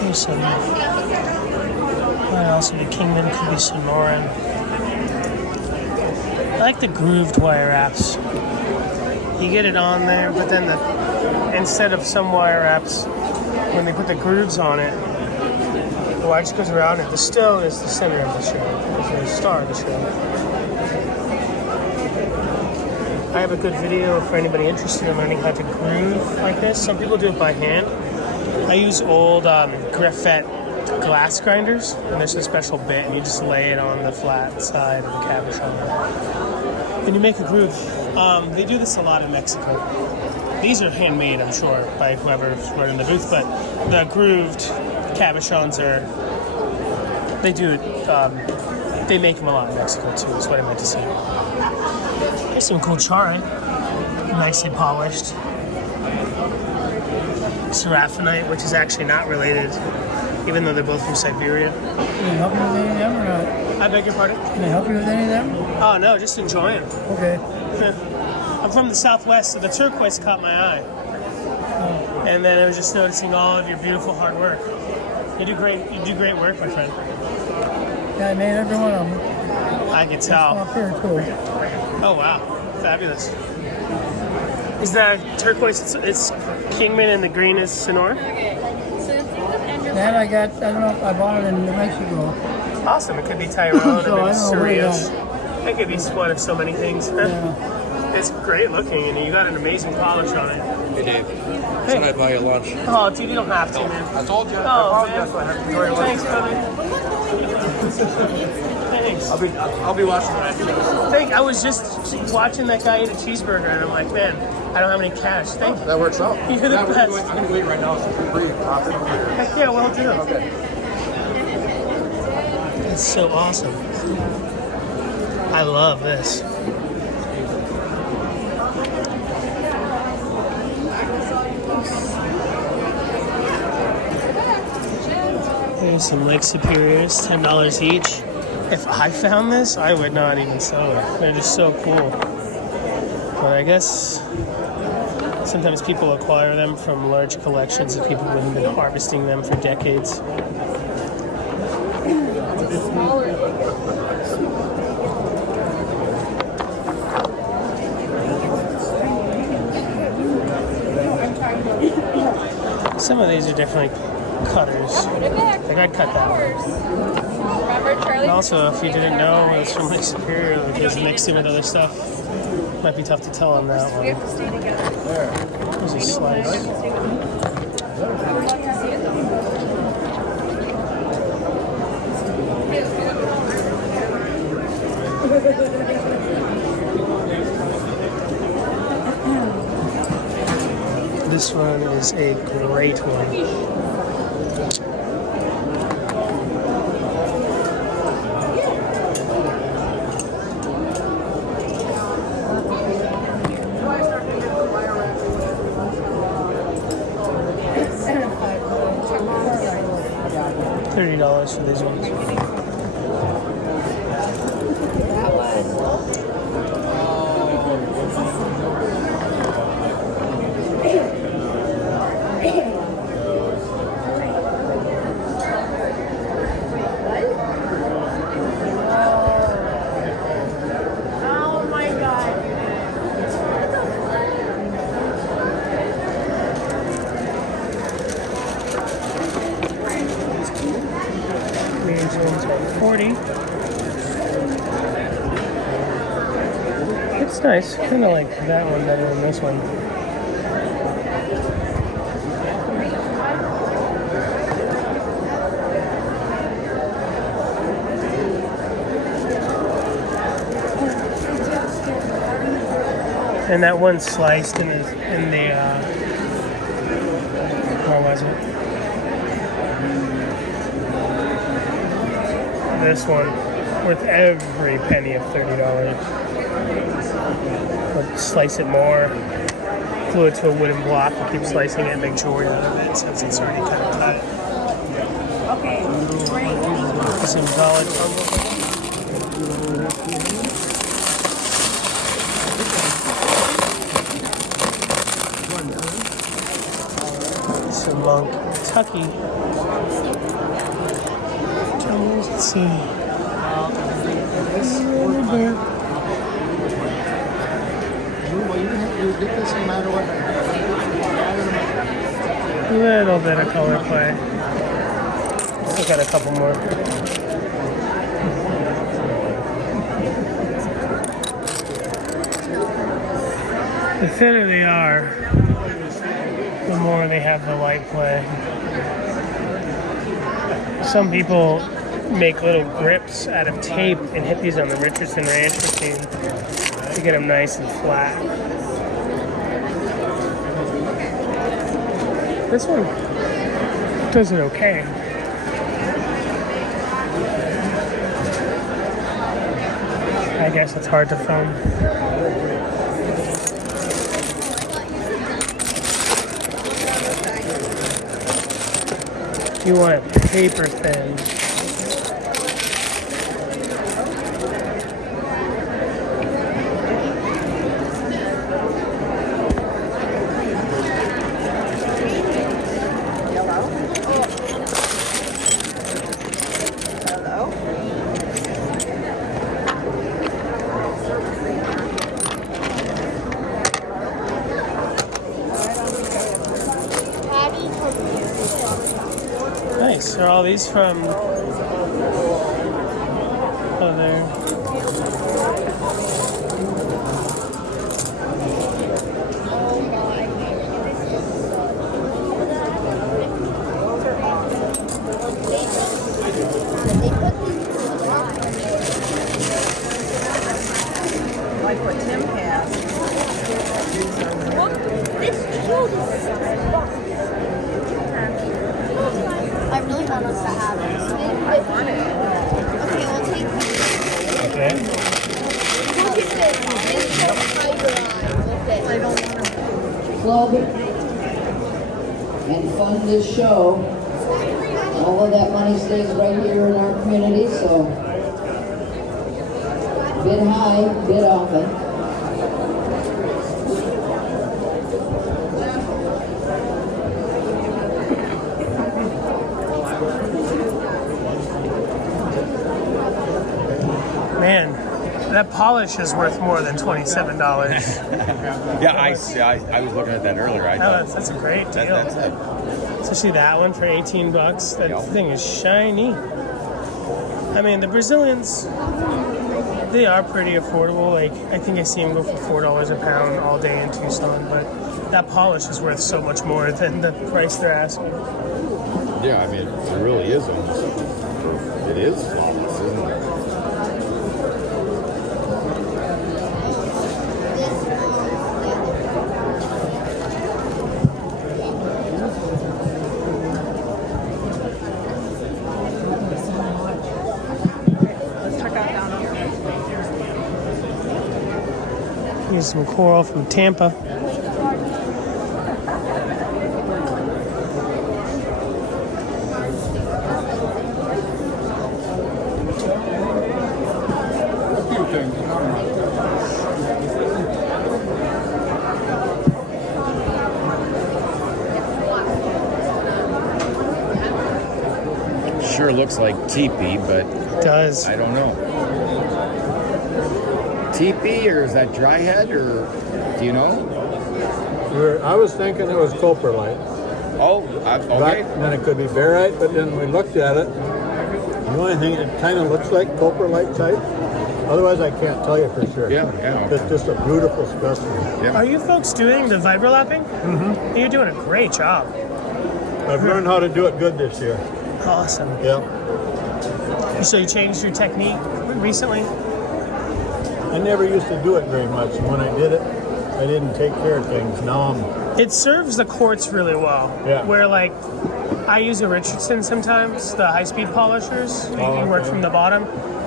Here's some. Might also be Kingman, could be Sonoran. I like the grooved wire wraps. You get it on there, but then instead of some wire wraps, when they put the grooves on it, the wire just goes around it. The stone is the center of the show. It's the star of the show. I have a good video for anybody interested in learning how to groove like this. Some people do it by hand. I use old graphite glass grinders, and there's a special bit, and you just lay it on the flat side of the cabochon. And you make a groove. They do this a lot in Mexico. These are handmade, I'm sure, by whoever's running the booth, but the grooved cabochons they do it, they make them a lot in Mexico too, is what I meant to say. Here's some cool charring, nicely polished. Seraphinite, which is actually not related, even though they're both from Siberia. Can I help you with any of them or not? I beg your pardon? Can I help you with any of them? Oh no, just enjoying. Okay. I'm from the Southwest, so the turquoise caught my eye. Oh. And then I was just noticing all of your beautiful hard work. You do great work, my friend. Yeah, I made every one of them. I can tell. Up here too. Oh wow, fabulous. Is that turquoise? It's Kingman, and the green is Sonora. That I don't know, I bought it in New Mexico. Awesome. It could be Tyrone, So and I then don't know where it Cerritos. It could be one of so many things. Yeah. It's great looking, and you got an amazing polish on it. Hey, Dave. Should I buy you lunch? Oh, dude, you don't have to, man. I told you. Oh, man. Enjoy your lunch. Thanks, buddy. Thanks. I'll be watching that. I was just watching that guy eat a cheeseburger, and I'm like, man, I don't have any cash. Thank you. That works out. You're the best. I'm going to eat right now. So feel free. Heck yeah, well do. Okay. That's so awesome. I love this. Here's some Lake Superiors, $10 each. If I found this, I would not even sell it. They're just so cool. But I guess sometimes people acquire them from large collections of people who have been harvesting them for decades. Some of these are definitely cutters. Like I'd cut that one. And also, if you didn't know it was from Lake Superior, it was mixed in with other stuff. Might be tough to tell on that one. We have to stay together. There's a slice. This one is a great one. $30 for these ones. Oh my God. These ones are 40. It's nice. Kind of like that one better than this one. And that one sliced in the where was it? This one, worth every penny of $30. But slice it more, glue it to a wooden block, and keep slicing it, make jewelry out of it since it's already kind of cut. Okay, great. Some solid crumble. Some Long Kentucky. Let's see. Little bit of color play. Still got a couple more. The thinner they are, the more they have the light play. Some people make little grips out of tape and hit these on the Richardson Ranch machine to get them nice and flat. This one does it okay. I guess it's hard to film. You want it paper thin. Nice. Are all these from other? Like what Tim has. Look, this cute. I really want us to have it. I want it. Okay, we'll take these. Okay. Look at this. It's so hybridized. I don't want to. Club and fund this show. All of that money stays right here in our community, so bid high, bid often. Man, that polish is worth more than $27. Yeah, I was looking at that earlier. That's a great deal. That's it. Especially that one for $18. That thing is shiny. I mean, the Brazilians, they are pretty affordable. Like, I think I see them go for $4 a pound all day in Tucson, but that polish is worth so much more than the price they're asking. Yeah, I mean, it really is almost. It is flawless, isn't it? There's some coral from Tampa. Sure looks like teepee, but it does. I don't know. Teepee, or is that dry head, or do you know? I was thinking it was coprolite. Oh, okay. And then it could be barite, but then we looked at it. The only thing, it kind of looks like coprolite type. Otherwise, I can't tell you for sure. Yeah. It's just a beautiful specimen. Yeah. Are you folks doing the vibrolapping? Mm-hmm. You're doing a great job. I've learned how to do it good this year. Awesome. Yeah. So you changed your technique recently? I never used to do it very much. When I did it, I didn't take care of things. Now it serves the quartz really well. Yeah. Where like I use a Richardson sometimes, the high-speed polishers. You work from the bottom,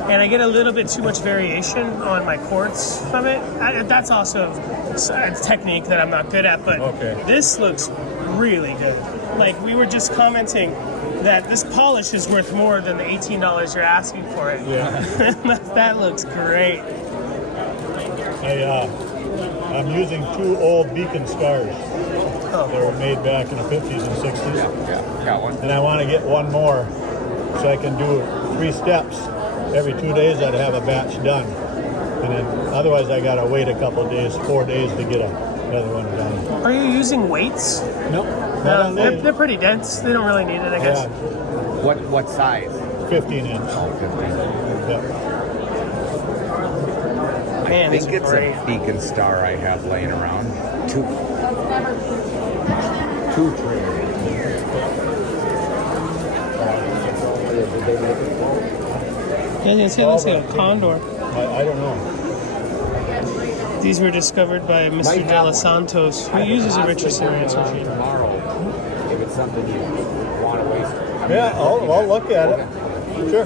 and I get a little bit too much variation on my quartz from it. That's also a technique that I'm not good at, but this looks really good. Like we were just commenting that this polish is worth more than the $18 you're asking for it. Yeah. That looks great. I'm using 2 old beacon stars. They were made back in the 50s and 60s. Yeah, got one. And I want to get one more so I can do 3 steps. Every 2 days I'd have a batch done. And then otherwise I got to wait a couple of days, 4 days to get another one done. Are you using weights? Nope. They're pretty dense. They don't really need it, I guess. Yeah. What size? 15 inch. Oh, 15. Yep. Man, I think it's great. a beacon star I have laying around. 2 trillion. Yeah, it looks like a condor. I don't know. These were discovered by Mr. De Los Santos, who uses a Richardson ranch machine. Tomorrow, if it's something you want to waste. Yeah, I'll look at it. Sure.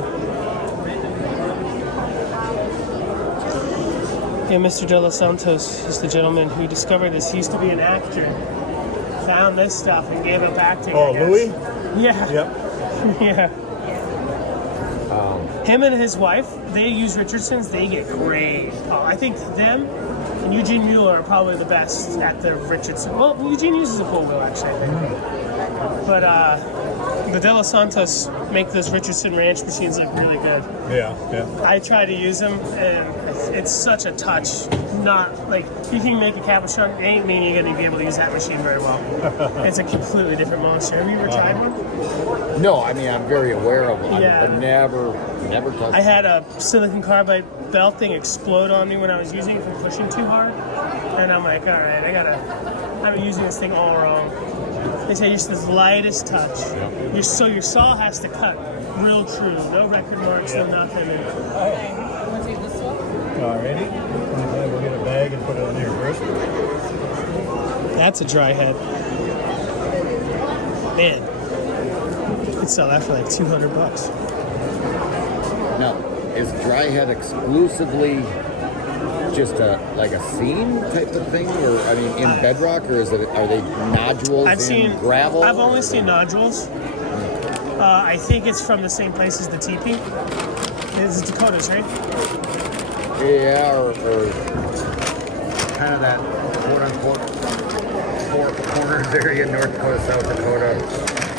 Yeah, Mr. De Los Santos is the gentleman who discovered this. He used to be an actor. Found this stuff and gave up acting. Oh, I guess. Louis? Yeah. Yep. Yeah. Him and his wife, they use Richardsons. They get great. I think them and Eugene Mueller are probably the best at the Richardson. Well, Eugene uses a full wheel, actually, I think. But the De Los Santos make those Richardson ranch machines look really good. Yeah. I try to use them, and it's such a touch. Not like you can make a cabochon, it ain't mean you're going to be able to use that machine very well. It's a completely different monster. Have you ever tried one? No, I mean I'm very aware of them, Yeah. but never touched. I had a silicon carbide belt thing explode on me when I was using it from pushing too hard, and I'm like, all right, I'm using this thing all wrong. They say just the lightest touch. Your saw has to cut real true, no record marks, no nothing. Want to take this one? Ready? We'll get a bag and put it in here first. That's a dry head. Man, you could sell that for like $200. Now, is dry head exclusively just a scene type of thing, or I mean in bedrock, or are they nodules in gravel? I've only seen nodules. I think it's from the same place as the teepee. It's Dakota's, right? Yeah, or kind of that quote-unquote four corners area, North Dakota, South Dakota,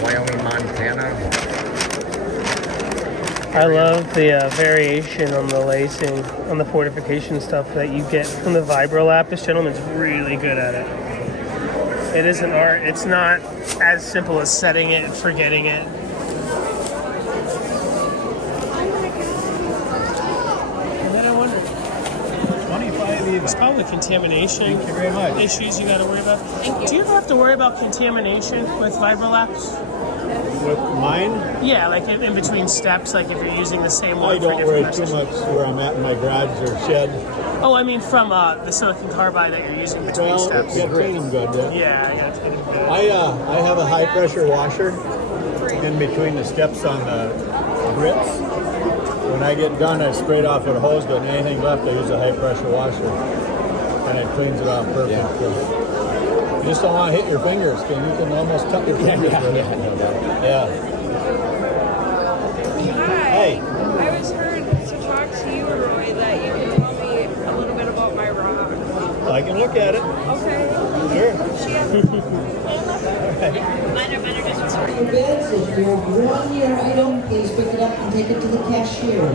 Wyoming, Montana. I love the variation on the lacing, on the fortification stuff that you get from the Vibrolap. This gentleman's really good at it. It is an art. It's not as simple as setting it and forgetting it. And then I wonder, 25 even. it's probably contamination Thank you very much. issues you got to worry about. Do you ever have to worry about contamination with Vibrolaps? With mine? Yeah, like in between steps, like if you're using the same one I for don't different worry too messages. much where I'm at in my garage or shed. Oh, I mean from the silicon carbide that you're using between steps. You treat them good, Yeah, yeah. I have a high pressure washer in between the steps on the grits. When I get done, I spray it off with a hose, but anything left, I use a high pressure washer. And it cleans it off perfect. Yeah. You just don't want to hit your fingers, because you can almost cut your fingers with it. Yeah. Hi. Hey. I was heard to talk to you, Roy, that you can tell me a little bit about my rock. I can look at it. Okay. Sure. Your bids, if you have 1 year item, please pick it up and take it to the cashier.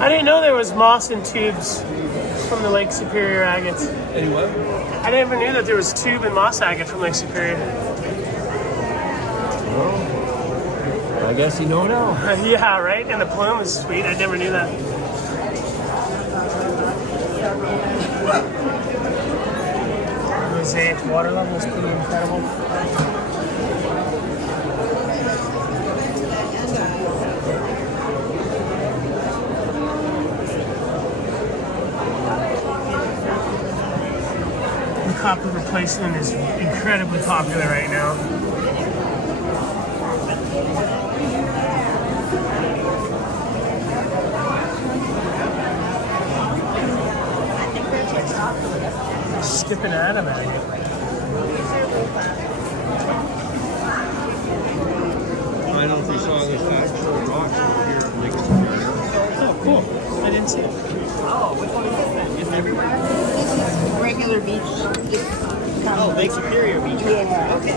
I didn't know there was moss in tubes from the Lake Superior agates. Any what? I never knew that there was tube and moss agate from Lake Superior. Well, I guess you know now. Yeah, right? And the plume is sweet. I never knew that. Mosaic water level is pretty incredible. Copper replacement is incredibly popular right now. Skipping Adam at it. I don't know if you saw this actual rocks over here at Lake Superior. Oh, cool. I didn't see it. Oh, which one is this? Just everywhere? This is regular beach. Oh, Lake Superior Beach. Yeah. Okay.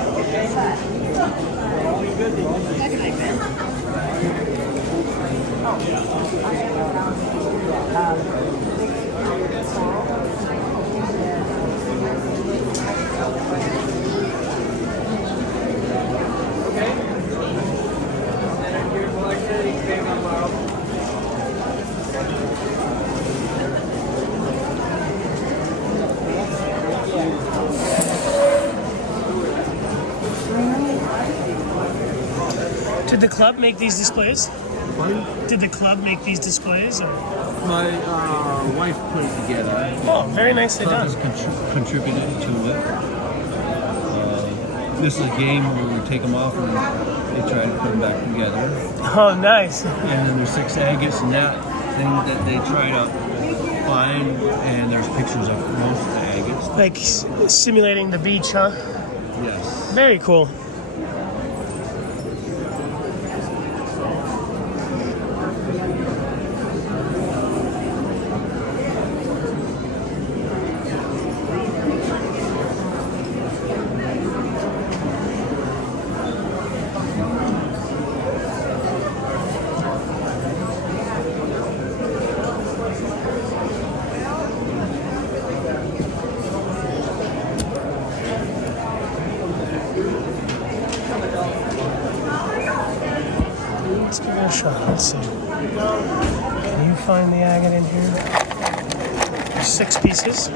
Did the club make these displays? Pardon? Did the club make these displays? Or? My wife put it together. Oh, very nicely Club done. has contributed to it. This is a game where we take them off and they try to put them back together. Oh, nice. And then there's 6 agates and that thing that they try to find, and there's pictures of most of the agates. Like simulating the beach, huh? Yes. Very cool. Let's give it a shot. Let's see. Can you find the agate in here? There's 6 pieces.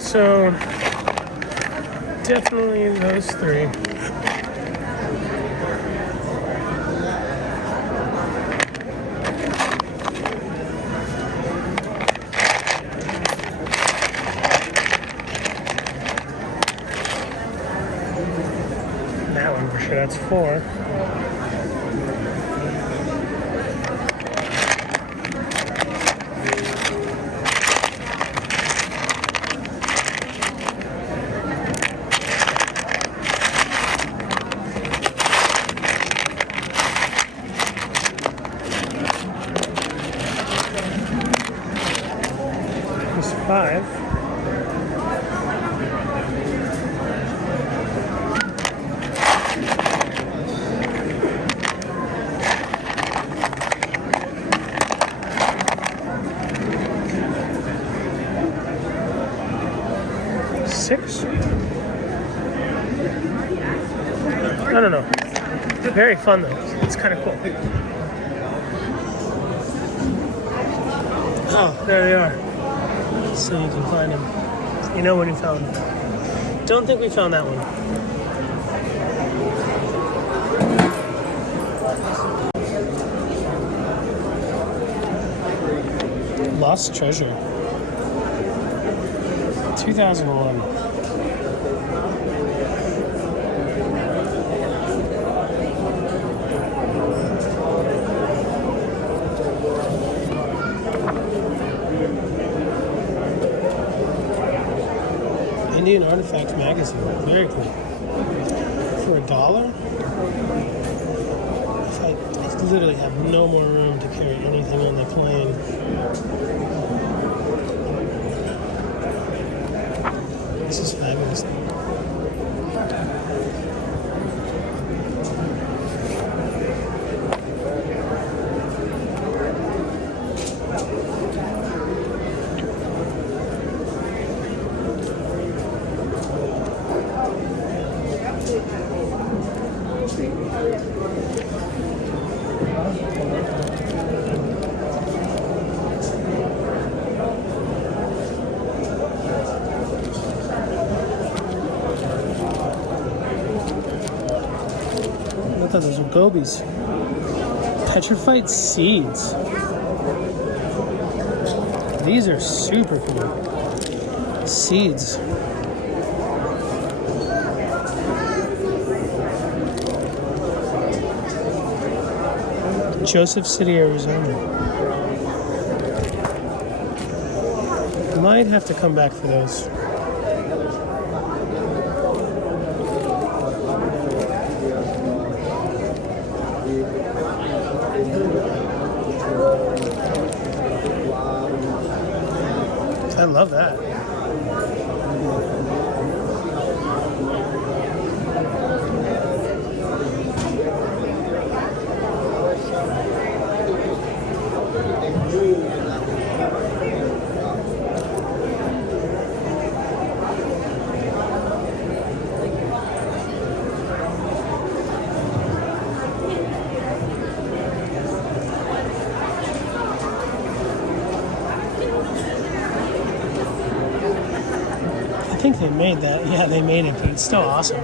So, definitely those 3. That one for sure, that's 4. Just 5. Six. I don't know. Very fun though. It's kind of cool. Oh, there they are. So you can find them. You know when you found them. Don't think we found that one. Lost Treasure. 2011. Indian Artifacts magazine. Very cool. For $1? I literally have no more room to carry anything on the plane. This is fabulous. I thought those were gobies. Petrified seeds. These are super cool. Seeds. Joseph City, Arizona. Might have to come back for those. I love that. I think they made that. Yeah, they made it, but it's still awesome.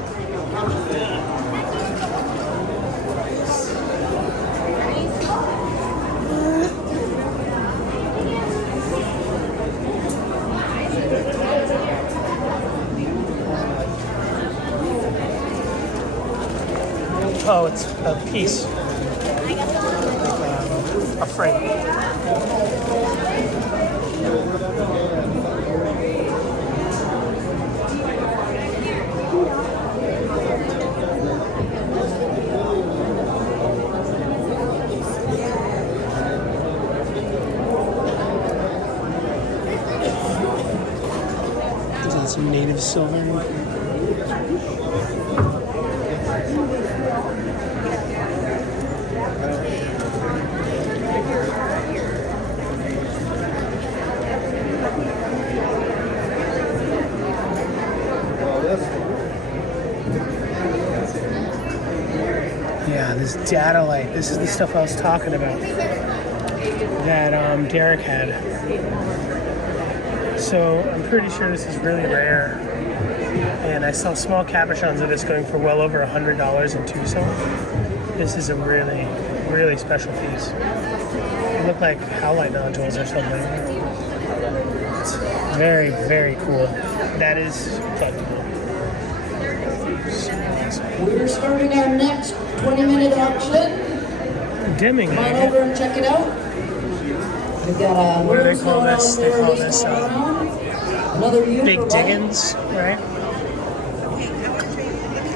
Oh, it's a piece. A frame. Some native silver. Yeah, this Dataolite. This is the stuff I was talking about that Derek had. So I'm pretty sure this is really rare. And I saw small cabochons of this going for well over $100 in Tucson. This is a really, really special piece. They look like howlite nodules or something. It's very, very cool. That is fucking cool. We're starting our next 20-minute auction. Dimming. Come on over and check it out. We've got a what do they call this? They call this another Big Diggins, right?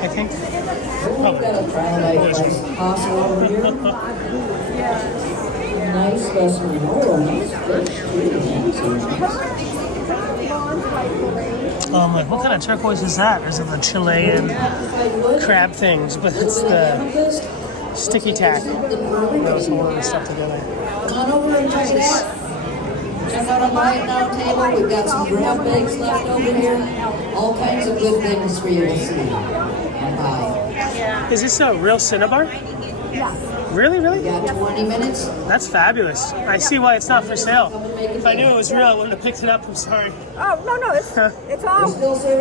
I think. We've got a trilite fossil over here. nice specimen. Oh, nice fish too. I'm like, what kind of turquoise is that? Or is it the Chilean crab things? But it's the sticky tack. That was holding the stuff together. Come on over and check it out. Check out our buy it now table. We've got some grab bags left over here. All kinds of good things for you to see and buy. Is this a real cinnabar? Yes. Really, really? We got 20 minutes. That's fabulous. I see why it's not for sale. If I knew it was real, I wouldn't have picked it up. I'm sorry. Oh, no, it's all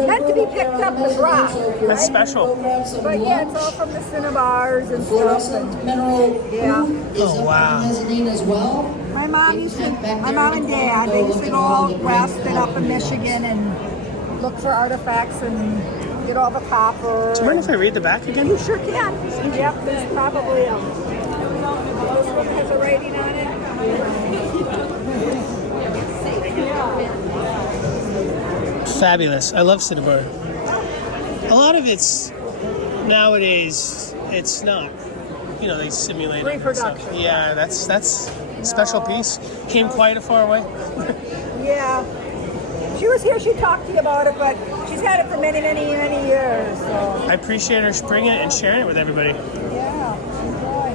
meant to be picked up with rock. That's special. But yeah, it's all from the cinnabars and Fluorescent mineral yeah. Oh, wow. mezzanine as well. My mom and dad, they used to go out west and up in Michigan and look for artifacts and get all the copper. Do you mind if I read the back again? You sure can. Yep, there's probably this one has a rating on it. Fabulous. I love cinnabar. A lot of it's nowadays it's not. You know, they simulate it. Reproduction. Yeah, that's a special piece. Came quite a far way. Yeah. She was here, she talked to you about it, but she's had it for many, many, many years. So. I appreciate her bringing it and sharing it with everybody. Yeah, enjoy.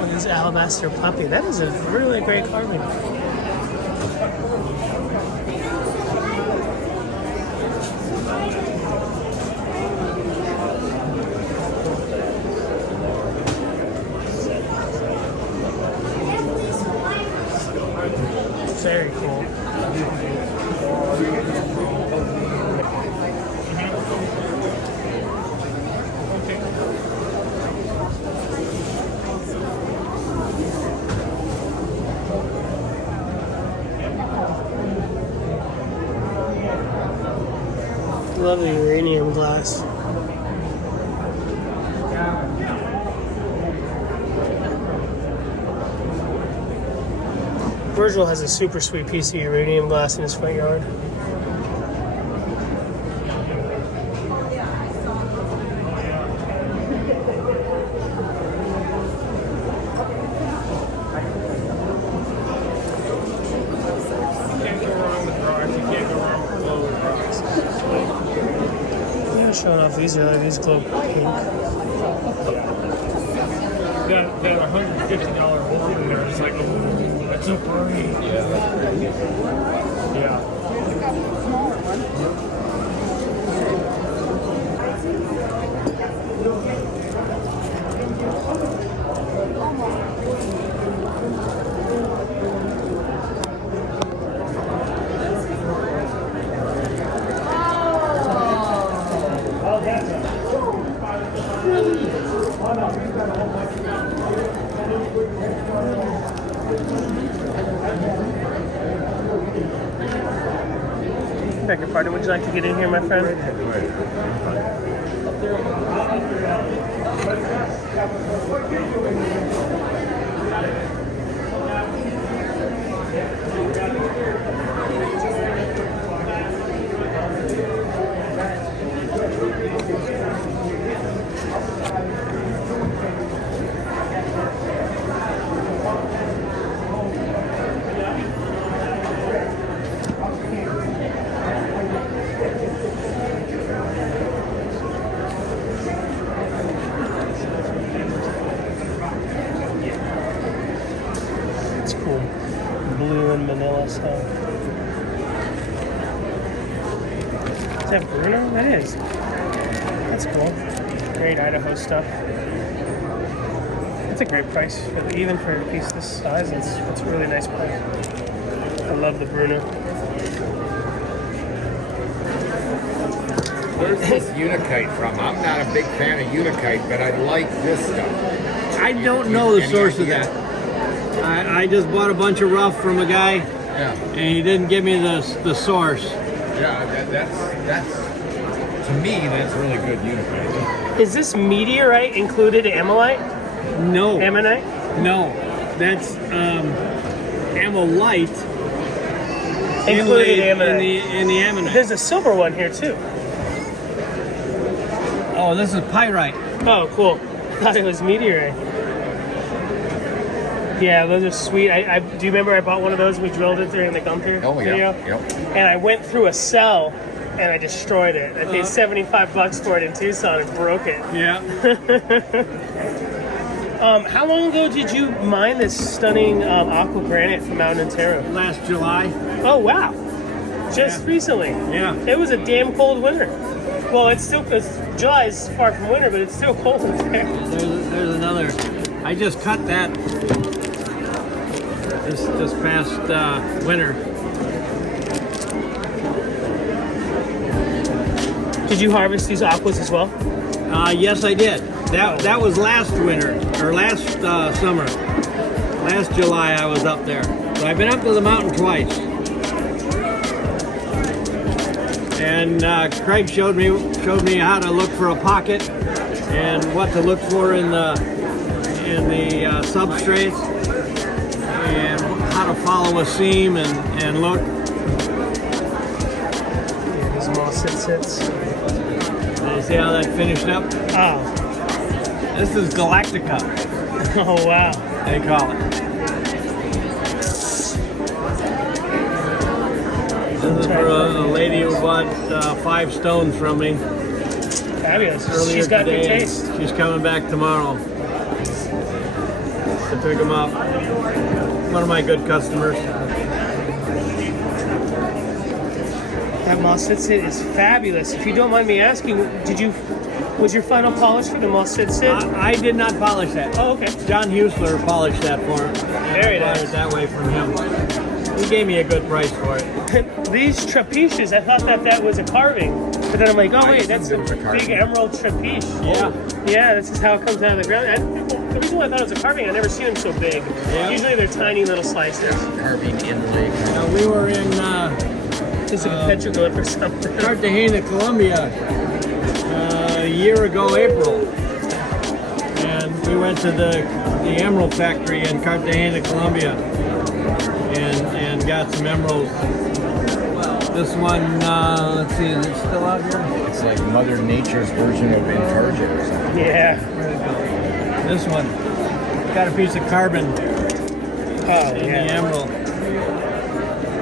Look at this alabaster puppy. That is a really great carving. Very cool. Love the uranium glass. Virgil has a super sweet piece of uranium glass in his front yard. Showing off these earlier, these glow pink. That $150 one in there is like, oh, that's so pretty. Yeah. Beg your pardon, would you like to get in here, my friend? Blue and manila stuff. Is that Bruno? That is. That's cool. Great Idaho stuff. That's a great price, even for a piece this size. It's a really nice price. I love the Bruno. Where's this Unikite from? I'm not a big fan of Unikite, but I like this stuff. I don't know the source of that. I just bought a bunch of rough from a guy, and he didn't give me the source. Yeah, that's to me that's really good Unikite. Is this meteorite included ammonite? No. Ammonite? No, that's ammonite. Included ammonite. In the ammonite. There's a silver one here too. Oh, this is pyrite. Oh, cool. I thought it was meteorite. Yeah, those are sweet. I do you remember I bought one of those and we drilled it during the Gunther video? Yep. And I went through a cell and I destroyed it. I paid $75 for it in Tucson and broke it. Yeah. How long ago did you mine this stunning aqua granite from out in Ontario? Last July. Oh wow! Just recently. Yeah. It was a damn cold winter. Well, July is far from winter, but it's still cold in there. There's another. I just cut that this past winter. Did you harvest these aquas as well? Yes, I did. That was last winter or last summer. Last July, I was up there. So I've been up to the mountain twice. And Craig showed me how to look for a pocket and what to look for in the substrates and how to follow a seam and look. Yeah, these moss sits. You see how that finished up? Oh. This is Galactica. Oh wow. They call it. This is for a lady who bought 5 stones from me. Fabulous. Earlier She's got today. good taste. She's coming back tomorrow to pick them up. One of my good customers. That moss sit is fabulous. If you don't mind me asking, was your final polish for the moss sit? I did not polish that. Oh, okay. John Husler polished that for me. Very nice. I bought it that way from him. He gave me a good price for it. These trapezius, I thought that was a carving, but then I'm like, oh wait, that's a big emerald trapezius. Yeah. Yeah, this is how it comes out of the ground. The reason why I thought it was a carving, I've never seen them so big. Yeah. Usually they're tiny little slices. Carving inlay. We were in just like a petroglyph or something. Cartagena, Colombia, a year ago, April, and we went to the emerald factory in Cartagena, Colombia, and got some emeralds. This one, let's see, is it still out here? It's like Mother Nature's version of Antarctica or something. Yeah. Where'd it go? This one, got a piece of carbon in the emerald.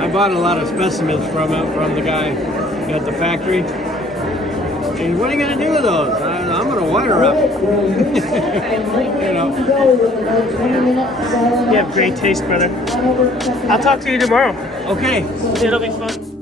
I bought a lot of specimens from the guy at the factory. And what are you going to do with those? I'm going to wire up. You know. You have great taste, brother. I'll talk to you tomorrow. Okay. It'll be fun.